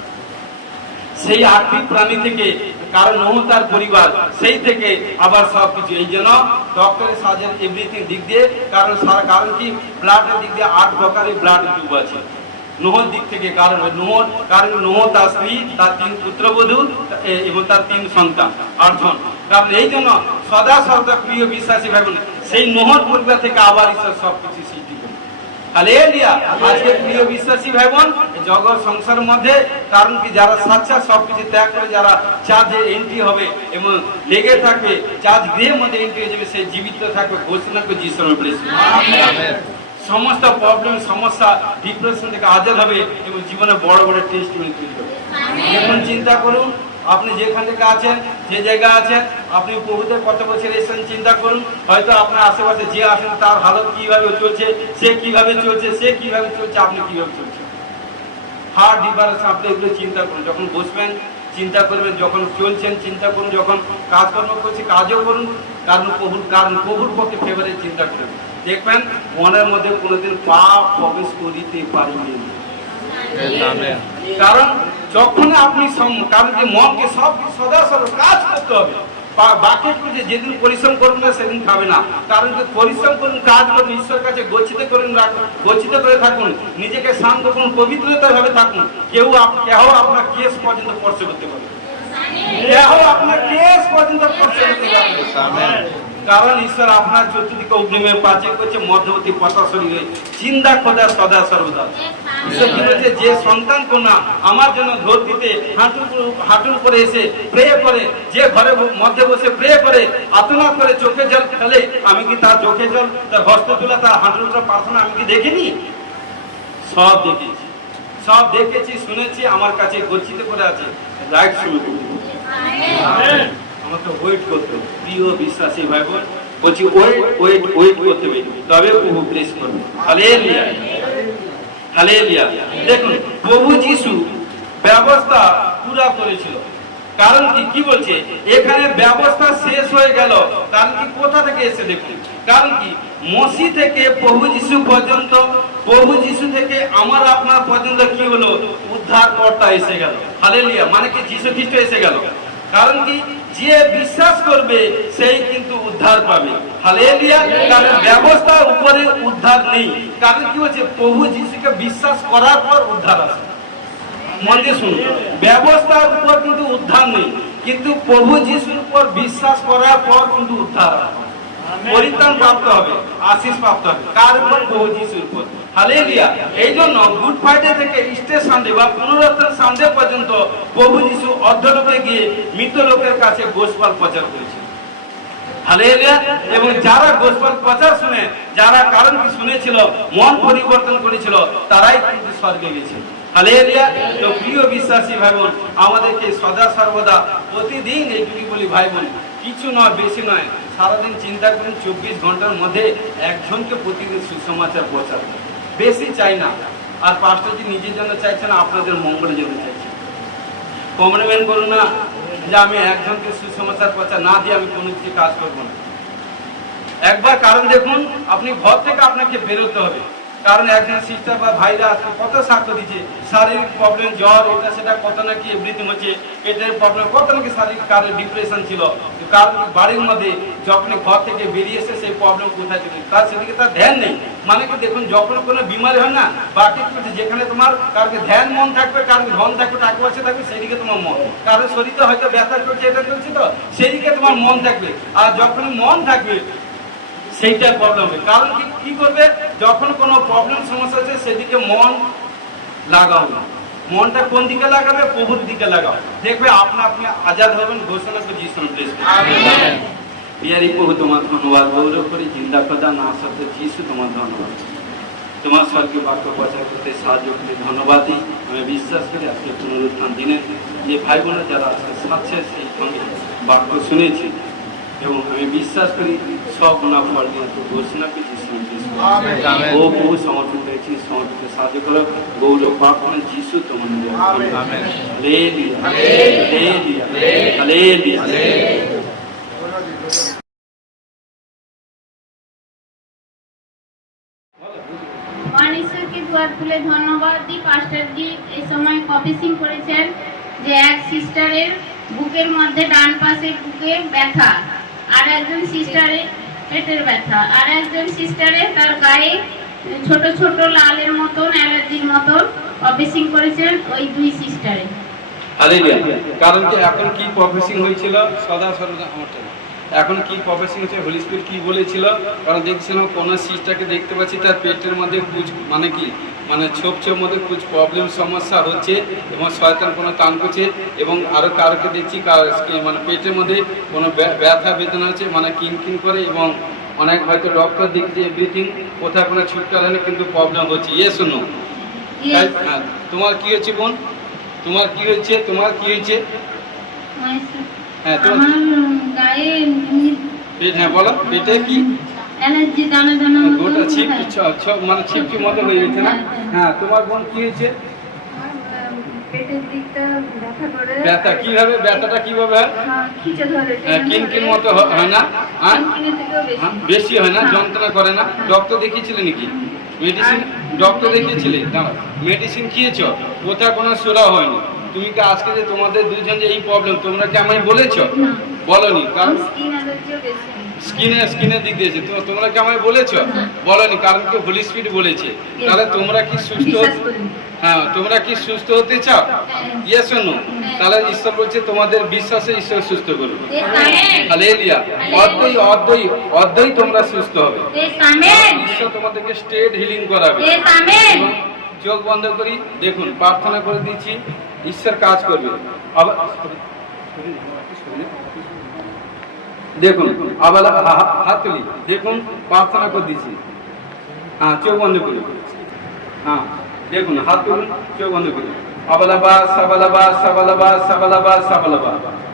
সেই 8টি প্রাণী থেকে, কারণ নোহ তার পরিবার, সেই থেকে আবার সবকিছু। এই জন্য ডক্টরের সার্জন এভরিথিং দিক দিয়ে, কারণ কি ব্লাডের দিক দিয়ে 8 প্রকারের ব্লাড গ্রুপ আছে নোহর দিক থেকে। কারণ নোহ তার স্ত্রী, তার 3 পুত্রবধূ এবং তার 3 সন্তান, 8 জন। কারণ এই জন্য সদা সর্বদা প্রিয় বিশ্বাসী ভাই বোন, সেই নোহর পরিবার থেকে আবার ঈশ্বর সবকিছু সৃষ্টি করে। হালেলুয়া। আজকে প্রিয় বিশ্বাসী ভাই বোন, জগৎ সংসারের মধ্যে, কারণ কি যারা সাচ্চা সবকিছু ত্যাগ করে যারা চার্জে এন্ট্রি হবে এবং লেগে থাকবে, চার্জ গৃহের মধ্যে এন্ট্রি হয়ে যাবে, সে জীবিত থাকবে ঘোষণা করে যিশুর প্রেসে। সমস্ত প্রবলেম, সমস্যা, ডিপ্রেশন থেকে আজাদ হবে এবং জীবনে বড় বড় টেস্টিমনি তৈরি হবে। এখন চিন্তা করুন, আপনি যেখান থেকে আছেন, যে জায়গা আছেন, আপনি প্রভুদের কত বছর এসেছেন চিন্তা করুন। হয়তো আপনার আশেপাশে যে আছেন তার হালত কিভাবে চলছে, সে কিভাবে চলছে, আপনি কিভাবে চলছেন। হার্ট ডিপারেশন, আপনি এগুলো চিন্তা করুন। যখন বসবেন চিন্তা করবেন, যখন চলছেন চিন্তা করুন, যখন কাজকর্ম করছি কাজও করুন, কারণ প্রভুর পক্ষে ফেভারে চিন্তা করুন। দেখবেন মনের মধ্যে কোনোদিন পাপ প্রবেশ করিতে পারবেন। কারণ যখন আপনি কারণ কি মনকে সব সদা কাজ করতে হবে। বাকি যেদিন পরিশ্রম করবেন না সেদিন খাবে না। কারণ কি পরিশ্রম করুন, কাজ করুন, ঈশ্বর কাছে গচ্ছিত করে থাকুন, নিজেকে শান্ত করুন, পবিত্রতা ভাবে থাকুন। কেউ আপনার কেস পর্যন্ত স্পর্শ করতে পারবে, কারণ ঈশ্বর আপনার চতুর্দিকে অগ্নিমে পাচে করছে, মধ্যবর্তী পথশরী হয়ে চিন্তা খোদা সদা সর্বদা। ঈশ্বর কি বলছে, যে সন্তান কন্যা আমার জন্য ধরতিতে হাঁটুর উপরে এসে প্রে করে, যে ঘরে মধ্যে বসে প্রে করে, আতনাদ করে, চোখে জল ফেলে, আমি কি তার চোখে জল, তার হস্ত তুলা, তার হাঁটুর উপরে প্রার্থনা আমি কি দেখিনি? সব দেখেছি, শুনেছি, আমার কাছে গচ্ছিত করে আছে। রাইট শুরু করতে আমাকে ওয়েট করতে হবে। প্রিয় বিশ্বাসী ভাই বোন, বলছি ওয়েট করতে হবে, তবে প্রভু ব্লেস করবে। Hallelujah, hallelujah. দেখুন প্রভু যিশু ব্যবস্থা পুরা করেছিল। কারণ কি বলছে এখানে, ব্যবস্থা শেষ হয়ে গেল। কারণ কি কোথা থেকে এসে দেখুন, কারণ কি মসি থেকে প্রভু যিশু পর্যন্ত, প্রভু যিশু থেকে আমার আপনার পর্যন্ত কি হলো, উদ্ধারকর্তা এসে গেল। হালেলুয়া, মানে কি যিশু খ্রিস্ট এসে গেল। কারণ কি যে বিশ্বাস করবে সেই কিন্তু উদ্ধার পাবে। হালেলুয়া। কারণ ব্যবস্থার উপরে উদ্ধার নেই। কারণ কি হচ্ছে, প্রভু যিশুকে বিশ্বাস করার পর উদ্ধার আসে। মন দিয়ে শুনুন, ব্যবস্থার উপর কিন্তু উদ্ধার নেই, কিন্তু প্রভু যিশুর উপর বিশ্বাস করার পর কিন্তু উদ্ধার আসে, পরিত্রাণ প্রাপ্ত হবে, আশীষ প্রাপ্ত হবে। কার উপর? প্রভু যিশুর উপর। হালেলুয়া। এই জন্য গুড ফ্রাইডে থেকে ইস্টার সানডে বা পুনরুত্থান সানডে পর্যন্ত প্রভু যিশু অর্ধলোকে গিয়ে মৃত লোকের কাছে গোস্পল প্রচার করেছে। হালেলুয়া। এবং যারা গোস্পল প্রচার শুনে, যারা কারণ কি শুনেছিল, মন পরিবর্তন করেছিল, তারাই কিন্তু স্বর্গে গেছে। হালেলুয়া। তো প্রিয় বিশ্বাসী ভাই বোন, আমাদেরকে সদা সর্বদা প্রতিদিন এইটুকুই বলি ভাই বোন, কিছু নয় বেশি নয়, সারাদিন চিন্তা করুন 24 ঘন্টার মধ্যে একজনকে প্রতিদিন সুসমাচার পৌঁছাতে, বেশি চাই না। আর পাস্টরজি নিজের জন্য চাইছে না, আপনাদের মঙ্গলের জন্য চাইছে। কমিটমেন্ট করুন না যে আমি একজনকে সুসমাচার পৌঁছা না দিয়ে আমি কোনো কিছু কাজ করবো না। একবার কারণ দেখুন, আপনি ঘর থেকে আপনাকে বেরোতে হবে। কারণ একজন সিস্টার বা ভাইরা কত সাক্ষ্য দিচ্ছে, শারীরিক প্রবলেম, জ্বর, এটা সেটা কত নাকি এভরিথিং হচ্ছে, পেটের প্রবলেম, কত নাকি শারীরিক কারণে ডিপ্রেশন ছিল। কারণ বাড়ির মধ্যে যখন ঘর থেকে বেরিয়ে এসে সেই প্রবলেম কোথায় চলে, তার সেদিকে তার ধ্যান নেই। মানে কি দেখুন, যখন কোনো বিমারি হয় না, বাকি যেখানে তোমার কারোর ধ্যান মন থাকবে, কারোর ধন থাকবে, টাকা পয়সা থাকবে, সেদিকে তোমার মন। কারোর শরীরে হয়তো ব্যথা চলছে, এটা চলছে, তো সেদিকে তোমার মন থাকবে। আর যখন মন থাকবে সেইটা প্রবলেম হবে। কারণ কি করবে, যখন কোনো প্রবলেম সমস্যা হচ্ছে সেদিকে মন লাগাও না। মনটা কোন দিকে লাগাবে? প্রভুর দিকে লাগাও, দেখবে আপনা আপনি আজাদ হবেন। ঘোষণা করে যিশু প্লেস পিয়ারি প্রভু তোমার ধন্যবাদ, গৌরব করি জিন্দা খোদা না সত্য যিশু তোমার ধন্যবাদ। তোমার স্বর্গীয় বাক্য প্রচার করতে সাহায্য করতে ধন্যবাদ দিই। আমি বিশ্বাস করি আজকে পুনরুত্থান দিনে যে ভাই বোনেরা যারা সাথে সেই সঙ্গে বাক্য শুনেছি, এবং আমি বিশ্বাস করি সব না ফল দিয়ে ঘোষণা করছি ও বহু সমর্পিত হয়েছি, সমর্পিত সাহায্য করো। গৌরব প্রার্থনা যিশু তোমার ঈশ্বরকে দুয়ার খুলে ধন্যবাদ দিই। পাস্টারজি এই সময় কফিসিং করেছেন যে এক সিস্টারের বুকের মধ্যে ডান পাশে বুকে ব্যথা, আর একজন সিস্টারের পেটের ব্যথা, আর একজন সিস্টারের তার গায়ে ছোট ছোট লালের মতন অ্যালার্জির মতন কফিসিং করেছেন ওই দুই সিস্টারে। হালেলুয়া। কারণ কি এখন কি প্রফেসিং হয়েছিল সদা সর্বদা আমারটা, এখন কি প্রফেসিং হচ্ছে, হোলি স্পিরিট কি বলেছিল? কারণ দেখছিলাম কোন সিস্টারকে দেখতে পাচ্ছি তার পেটের মধ্যে কুছ মানে কি মানে ছোপ ছোপ মধ্যে কুছ প্রবলেম সমস্যা হচ্ছে, এবং শয়তান কোনো টান করছে, এবং আরো কারোকে দেখছি মানে পেটের মধ্যে কোনো ব্যথা বেদনা হচ্ছে, মানে কিন করে, এবং অনেক হয়তো ডক্টর দেখছে এভরিথিং, কোথাও কোনো ছুটকার হলে কিন্তু প্রবলেম হচ্ছে। ইয়ে শোনো, হ্যাঁ তোমার কি হচ্ছে বোন? তোমার কি হচ্ছে? তোমার কি হয়েছে? হ্যাঁ তোমার গায়ে পেট, হ্যাঁ বলো, পেটে কি অ্যালার্জি, দানা দানা গোটা ছিপকি মানে ছিপকি মতো হয়ে গেছে না? হ্যাঁ তোমার বোন কি হয়েছে? পেটের দিকটা ব্যথা করে। ব্যথা কিভাবে? ব্যথাটা কিভাবে হয়? খিচে ধরে, কিনকিন মতো হয় না? বেশি হয় না? যন্ত্রণা করে না? ডক্টর দেখিয়েছিলে নাকি? মেডিসিন ডক্টর দেখিয়েছিলে? মেডিসিন খেয়েছ? কোথাও কোনো সুরা হয়নি? তুমি কি আজকে যে তোমাদের দুজন যে এই প্রবলেম, তোমরা কি আমায় বলেছ? বলনি। কারণ স্কিনের দিক দিয়েছে, তোমরা কি আমায় বলেছ? বলনি। কারণ কি হোলি স্পিরিট বলেছে। তাহলে তোমরা কি সুস্থ? হ্যাঁ তোমরা কি সুস্থ হতে চাও? ইয়ে শোনো, তাহলে ঈশ্বর বলছে তোমাদের বিশ্বাসে ঈশ্বর সুস্থ করবে। হালেলুয়া। অর্ধই তোমরা সুস্থ হবে। ঈশ্বর তোমাদেরকে স্টেট হিলিং করাবে। চোখ বন্ধ করি, দেখুন প্রার্থনা করে দিচ্ছি, ঈশ্বর কাজ করবে। আবার দেখুন, আবার হাত তুলি, দেখুন প্রার্থনা করে দিচ্ছি। হ্যাঁ চোখ বন্ধ করি, হ্যাঁ দেখুন হাত তুলুন, চোখ বন্ধ করি। আবালাবা সাবালাবা সাবালাবা সাবালাবা সাবালাবা।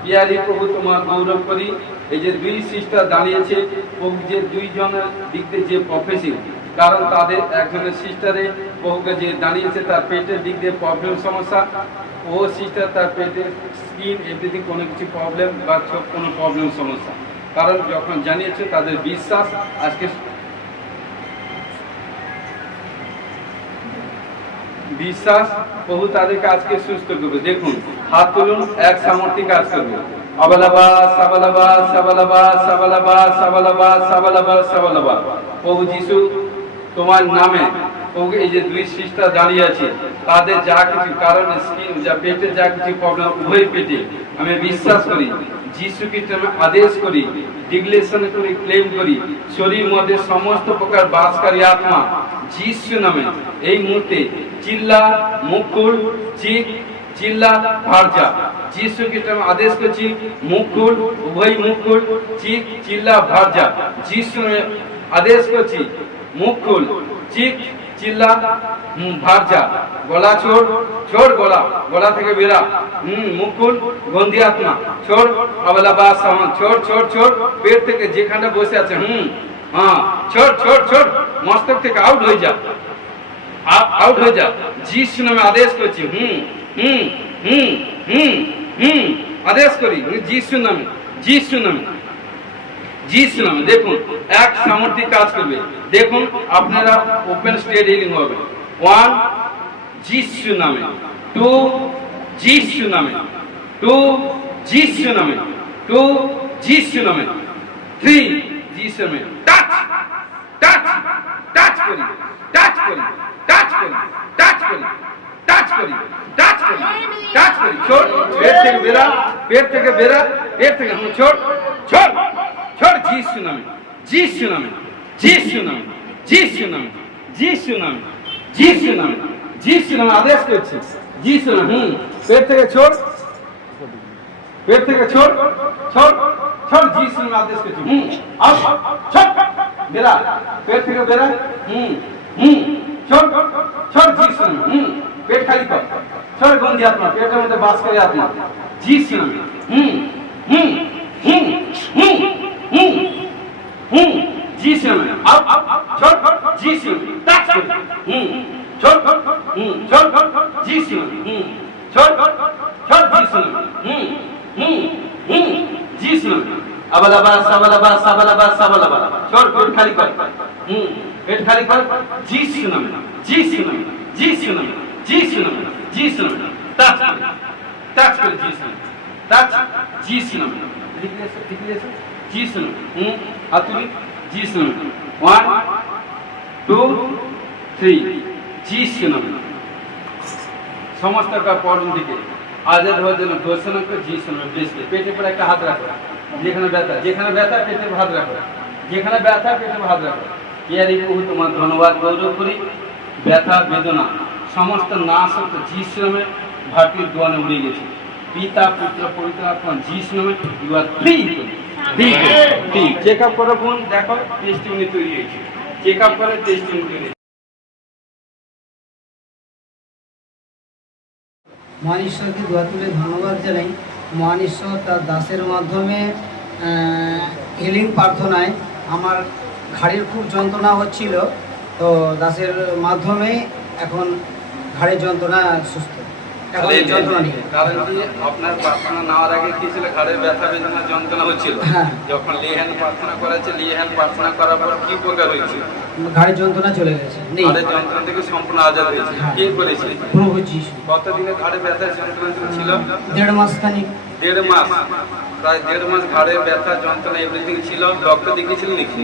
ইয়ারি প্রভু তোমার গৌরব করি। এই যে দুই সিস্টার দাঁড়িয়েছে, যে দুইজনের দিক দিয়ে যে প্রফেসিং, কারণ তাদের একজনের সিস্টারে বহুকে যে দাঁড়িয়েছে তার পেটের দিক দিয়ে প্রবলেম সমস্যা, ও সিস্টার তার পেটের স্কিন এভরিথিং কোনো কিছু প্রবলেম বা সব কোনো প্রবলেম সমস্যা। কারণ যখন জানিয়েছে তাদের বিশ্বাস আজকে বিশ্বাস প্রভু তাদেরকে আজকে সুস্থ করবে। দেখুন হাত তুলুন, এক সামর্থ্য কাজ করবে। আবালাবা সাবালাবা সাবালাবা সাবালাবা সাবালাবা সাবালাবা সাবালাবা। প্রভু যিশু তোমার নামে প্রভু এই যে দুই সিস্টার দাঁড়িয়ে আছে তাদের যা কিছু, কারণ স্কিন যা পেটে যা কিছু প্রবলেম, উভয় পেটে আমি বিশ্বাস করি যিশু খ্রিস্টের নামে আদেশ করি, ডিক্লেরেশন করি, ক্লেম করি, শরীর মধ্যে সমস্ত প্রকার বাসকারী আত্মা যিশু নামে এই মুহূর্তে চিল্লা মুকুল চিক চিল্লা ভারজা, যিশু খ্রিস্টের নামে আদেশ করছি, মুকুল উভয় মুকুল চিক চিল্লা ভারজা, যিশু নামে আদেশ করছি, মুকুল চিক চিল্লা ভার যা, গলা ছোড়, ছোড় গলা, গলা থেকে বেরা, মুখ খুল, গন্ধি আত্মা, ছোড়, আবলা বাস সামান, ছোড় ছোড় ছোড়, পেট থেকে যেখানে বসে আছে হ্যাঁ ছোড় ছোড় ছোড়, মস্তক থেকে আউট হয়ে যা, আউট হয়ে যা। যিশু নামে আদেশ করছি, আদেশ করি যিশু নামে, যিশু নামে, যিশু নামে। দেখুন এক সামর্থিক কাজ করবে। দেখুন আপনারা ওপেন স্টেট হিলিং হবে। 1 যিশু নামে, 2 যিশু নামে, 2 যিশু নামে, 2 যিশু নামে, 3 যিশু নামে। টাচ টাচ টাচ করি, টাচ করি, টাচ করি, টাচ করি, টাচ করি, টাচ করি, টাচ করি। ছোট পেট থেকে বেরা, পেট থেকে বেরা, পেট থেকে ছোট ছোট ছোট। যিশু নামে, যিশু নামে, যিশু নামে, যিশু নামে, যিশু নামে, যিশু নামে, যিশু নামে আদেশ করছে। যিশু নামে পেট থেকে ছোট, পেট থেকে ছোট ছোট ছোট। যিশু নামে আদেশ করছে। আউ ছোট বেরা, পেট থেকে বেরা, ছোট ছোট। যিশু নামে পেট খালি কর, ছোট গন্ধি আত্মা, পেটের মধ্যে বাস করে আত্মা। যিশু নামে যিশু নামে আউ ছোট, যিশু টাচ কর, ছোট ছোট, যিশু নামে ছোট ছোট, যিশু নামে যিশু নামে। আবালাবা সাবালাবা সাবালাবা সাবালাবা, ছোট পেট খালি কর, পেট খালি কর। যিশু নামে, যিশু নামে, যিশু নামে, যিশু নামে, যিশু নামে। টাচ টাচ করে যিশু নামে, টাচ যিশু নামে। ঠিক আছে, ঠিক আছে। যিশু নামে হাতুড়ি, যিশু নামে। 1 2 3 যিশু নামে। সমস্ত পরম দিকে আজাদ হওয়ার জন্য ঘোষণা করে যিশু নামে বেশি। পেটের পর একটা হাত রাখো, যেখানে ব্যথা, যেখানে ব্যথা পেটে হাত রাখো, যেখানে ব্যথা পেটে হাত রাখো। ইয়ারি প্রভু তোমার ধন্যবাদ গৌরব করি। ব্যথা বেদনা সমস্ত নাশ হতো যিশু নামে, ভাটির দোয়ানে উড়ে গেছে। পিতা পুত্র পবিত্র আত্মা যিশু নামে ইউ আর ফ্রি। ঠিক ঠিক। চেক আপ করো বোন, দেখো টেস্টিমনি তৈরি হয়েছে। চেক আপ করে টেস্টিমনি তৈরি। মহান ঈশ্বরকে দোয়া তুলে ধন্যবাদ জানাই। মহান ঈশ্বর তার দাসের মাধ্যমে হিলিং প্রার্থনায় আমার ঘাড়ের খুব যন্ত্রণা হচ্ছিল, তো দাসের মাধ্যমে এখন ঘাড়ের যন্ত্রণা সুস্থ, এখন যন্ত্রণা নেই। কারণ কি আপনার প্রার্থনা নেওয়ার আগে কি ছিল? ঘাড়ের ব্যথা বেদনা যন্ত্রণা হচ্ছিল। যখন লিহ্যান্ড প্রার্থনা করেছে, লিহ্যান্ড প্রার্থনা করার পর কি উপকার হয়েছে? ঘাড়ের যন্ত্রণা চলে গেছে, নেই। ঘাড়ের যন্ত্রণা থেকে সম্পূর্ণ আজাদ হয়েছে। কে করেছে? প্রভু যিশু। কতদিনে ঘাড়ের ব্যথার যন্ত্রণা ছিল? 1.5 মাস খানিক। 1.5 মাস, প্রায় 1.5 মাস ঘাড়ের ব্যথা যন্ত্রণা এভরিথিং ছিল। ডক্টর দেখিয়েছিলেন নাকি?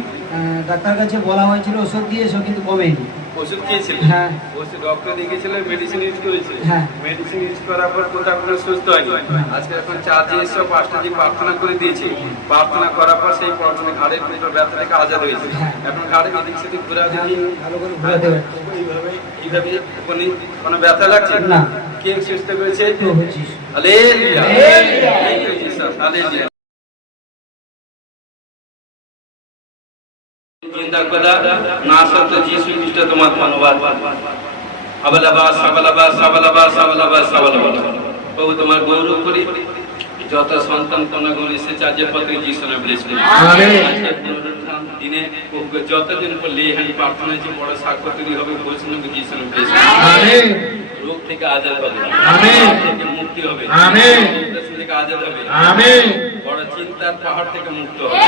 ডাক্তার কাছে বলা হয়েছিল, ওষুধ দিয়েছে কিন্তু কমেনি। ওষুধ খেয়েছিলেন? হ্যাঁ। ওষুধ ডক্টর দেখিয়েছিলেন, মেডিসিন ইউজ করেছে। হ্যাঁ। মেডিসিন ইউজ করার পর কোথাও কোনো সুস্থ হয়নি। আজকে এখন 4 এসে 5টা দিয়ে প্রার্থনা করে দিয়েছে। প্রার্থনা করার পর সেই প্রার্থনা ঘাড়ের ভিতর ব্যথা থেকে আজাদ হয়েছে। এখন ঘাড়ে এদিক সেদিক ঘুরা দিবি, ভালো করে ঘুরাতে হবে। এইভাবে কোনো ব্যথা লাগছে না। কে সুস্থ করেছে? প্রভু Jishu. Hallelujah, thank you Jesus, hallelujah. চিন্তা করা না সত্য যিশু খ্রিস্ট তোমার ধন্যবাদ। আবালাবা সাবালাবা সাবালাবা সাবালাবা সাবালাবা। প্রভু তোমার গৌরব করি। যত সন্তান কন্যাগণ এসেছে আজ পত্রে যিশু নামে ব্লেস করি। আজকে পুনরুত্থান দিনে যতদিন পর লিহ্যান্ড প্রার্থনা যে বড় সাক্ষ্য তৈরি হবে, ঘোষণা করে যিশু নামে ব্লেস করি। রোগ থেকে আজাদ হবে, থেকে মুক্তি হবে, থেকে আজাদ হবে, বড় চিন্তার পাহাড় থেকে মুক্ত হবে,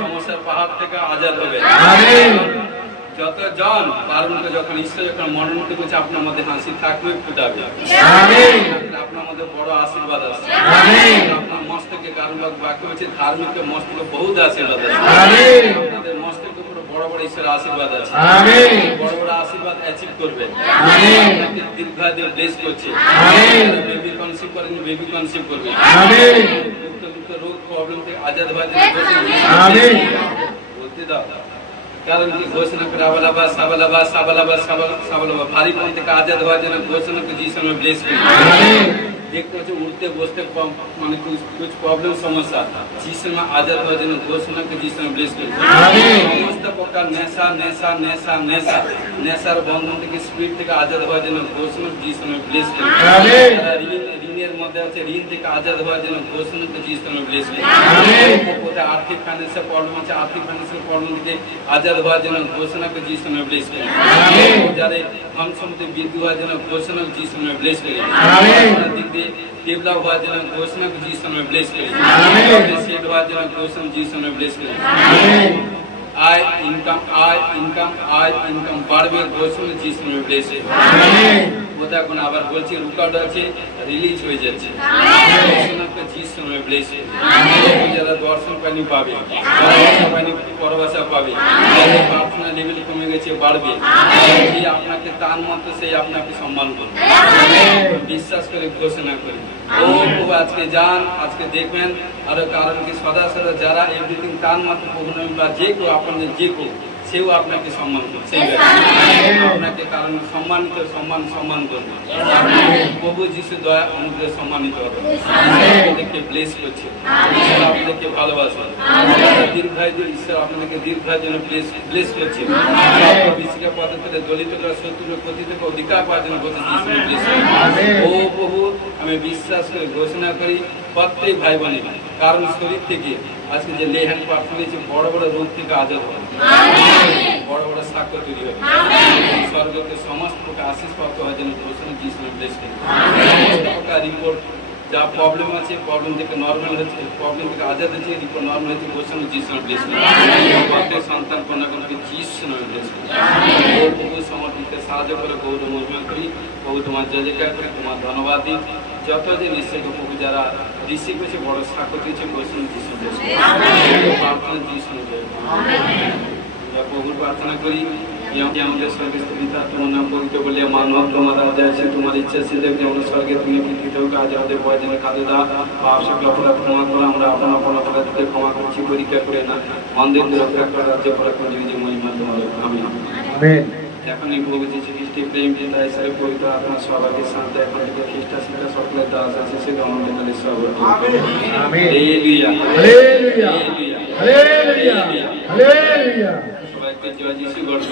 সমস্যার পাহাড় থেকে আজাদ হবে। যতজন পারুন যখন ঈশ্বর যখন মনোনীত করছে, আপনার মধ্যে হাসি থাকবে, ফুটাবে, আপনার মধ্যে বড় আশীর্বাদ আছে। আপনার মস্তকে কারণ বাক্য হচ্ছে ধার্মিক মস্তকে বহুত আশীর্বাদ আছে। আপনাদের মস্তকে পুরো বড় বড় ঈশ্বরের আশীর্বাদ আছে। বড় বড় আশীর্বাদ অ্যাচিভ করবেন। দীর্ঘাদিন ব্লেস করছে। বেবি কনসিভ করেন, বেবি কনসিভ করবেন। রোগ প্রবলেম থেকে আজাদ হওয়ার বলতে দাও। কারণ কি ঘোষণা করে আবালাবা সাবালাবা সাবালাবা সাবালাবা ভারী পণ থেকে আজাদ হওয়ার জন্য ঘোষণা করে যিশু নামে ব্লেস করি। देखते हो उठते बसते माने कुछ प्रॉब्लम समस्या जिसमें आजाद हो जन घोषणा के जिसमें ब्लेस कर समस्त प्रकार नेशा नेशा नेशा नेशा नेशार बंधन থেকে স্পিরিট থেকে আজাদ হওয়ার জন্য ঘোষণা जिसमें ব্লেস করে আমিন ঋণের মধ্যে আছে ঋণ থেকে আজাদ হওয়ার জন্য ঘোষণা के जिसमें ব্লেস করে আমিন কোতে আর্থিক ফাইন্যান্সিয়াল প্রবলেম আছে আর্থিক ফাইন্যান্সিয়াল প্রবলেম থেকে আজাদ হওয়ার জন্য ঘোষণা के जिसमें ব্লেস করে আমিন যারা ধন সম্পত্তি বৃদ্ধি হওয়ার জন্য ঘোষণা के जिसमें ব্লেস করে আমিন দিক দিয়ে डेवलप हुआ जन घोषणा को जीसन में ब्लेस करें आमीन सेट हुआ जन घोषणा जीसन में ब्लेस करें आमीन आय इनकम बढ़বে ঘোষণা जीसन में ब्लेस करें आमीन ওটা কোন আবার বলছি রুকাট আছে রিলিজ হয়ে যাচ্ছে ঘোষণা को जीसन में ब्लेस करें आमीन যারা দর্শন পানি পাবে দর্শন পানি পরবাসা পাবে যাদের প্রার্থনা লেভেল কমে গেছে বাড়বে যে আপনাকে তার মতো সেই আপনাকে সম্মান করবে বিশ্বাস করে ঘোষণা করি ও প্রভু আজকে যান আজকে দেখবেন আর কারণ কি সদা সদা যারা এভরিথিং তার মতো প্রভু বা যে কেউ আপনাদের যে কেউ সেও আপনাকে সম্মান করবে সেই আপনাকে কারণ সম্মানিত সম্মান করবে প্রভু যিশু দয়া অনুগ্রহে সম্মানিত হবে আপনাদেরকে ব্লেস করছে ঈশ্বর আপনাদেরকে ভালোবাসে দীর্ঘায়ু ঈশ্বর আপনাদেরকে দীর্ঘায়ুর জন্য ব্লেস করছে বিশিকা পদ্ধতিতে দলিতরা শত্রুর পতিত অধিকার পাওয়ার জন্য বলছে যিশু ব্লেস ও প্রভু আমি বিশ্বাস করে ঘোষণা করি প্রত্যেক ভাই বোনের কারণ শরীর থেকে আজকে যে লেহান প্রার্থনা হয়েছে বড় বড় রোগ থেকে আজাদ হবে বড় বড় সাক্ষ্য তৈরি হবে স্বর্গকে সমস্ত প্রকার আশীষ প্রাপ্ত হওয়ার জন্য ঘোষণা যিশু ব্লেস করি সমস্ত প্রকার রিপোর্ট যা প্রবলেম আছে প্রবলেম থেকে নর্মাল হচ্ছে প্রবলেম থেকে আজাদ হচ্ছে রিপোর্ট নর্মাল হচ্ছে ঘোষণা যিশু ব্লেস করি প্রত্যেক সন্তান কন্যাকে যিশু ব্লেস করি প্রভু সমর্পিত সাহায্য করে গৌর মহিমা করি প্রভু তোমার জয়জয়কার করি তোমার ধন্যবাদ দিই যত যে নিশ্চয় প্রভু যারা ঋষি করেছে বড় সাক্ষ্য দিয়েছে ঘোষণা যিশু ব্লেস করি প্রার্থনা যিশু প্রভুর প্রার্থনা করি আমাদের স্বর্গের পিতা তোমার নাম পবিত্র বলে মানব তোমার রাজা আছে তোমার ইচ্ছা ছিল যে আমরা স্বর্গে তুমি কৃত হোক আজ আমাদের বয়জনের কাজে দাও পাপ সকল অপরাধ ক্ষমা করো আমরা আপন আপন অপরাধীকে ক্ষমা করছি পরীক্ষা করে না মন্দির রক্ষা করে রাজ্য পরাক্রম যে মহিমা তোমার আমিন এখন এই প্রভু যীশু খ্রিস্টের প্রেম পিতা ঈশ্বরের পবিত্র আত্মা সবাইকে শান্ত এখন থেকে খ্রিস্ট শিক্ষা সকলের দাস আছে সে আমাদের কাছে সব আমিন হালেলুয়া হালেলুয়া হালেলুয়া হালেলুয়া সবাইকে জয় যিশু গড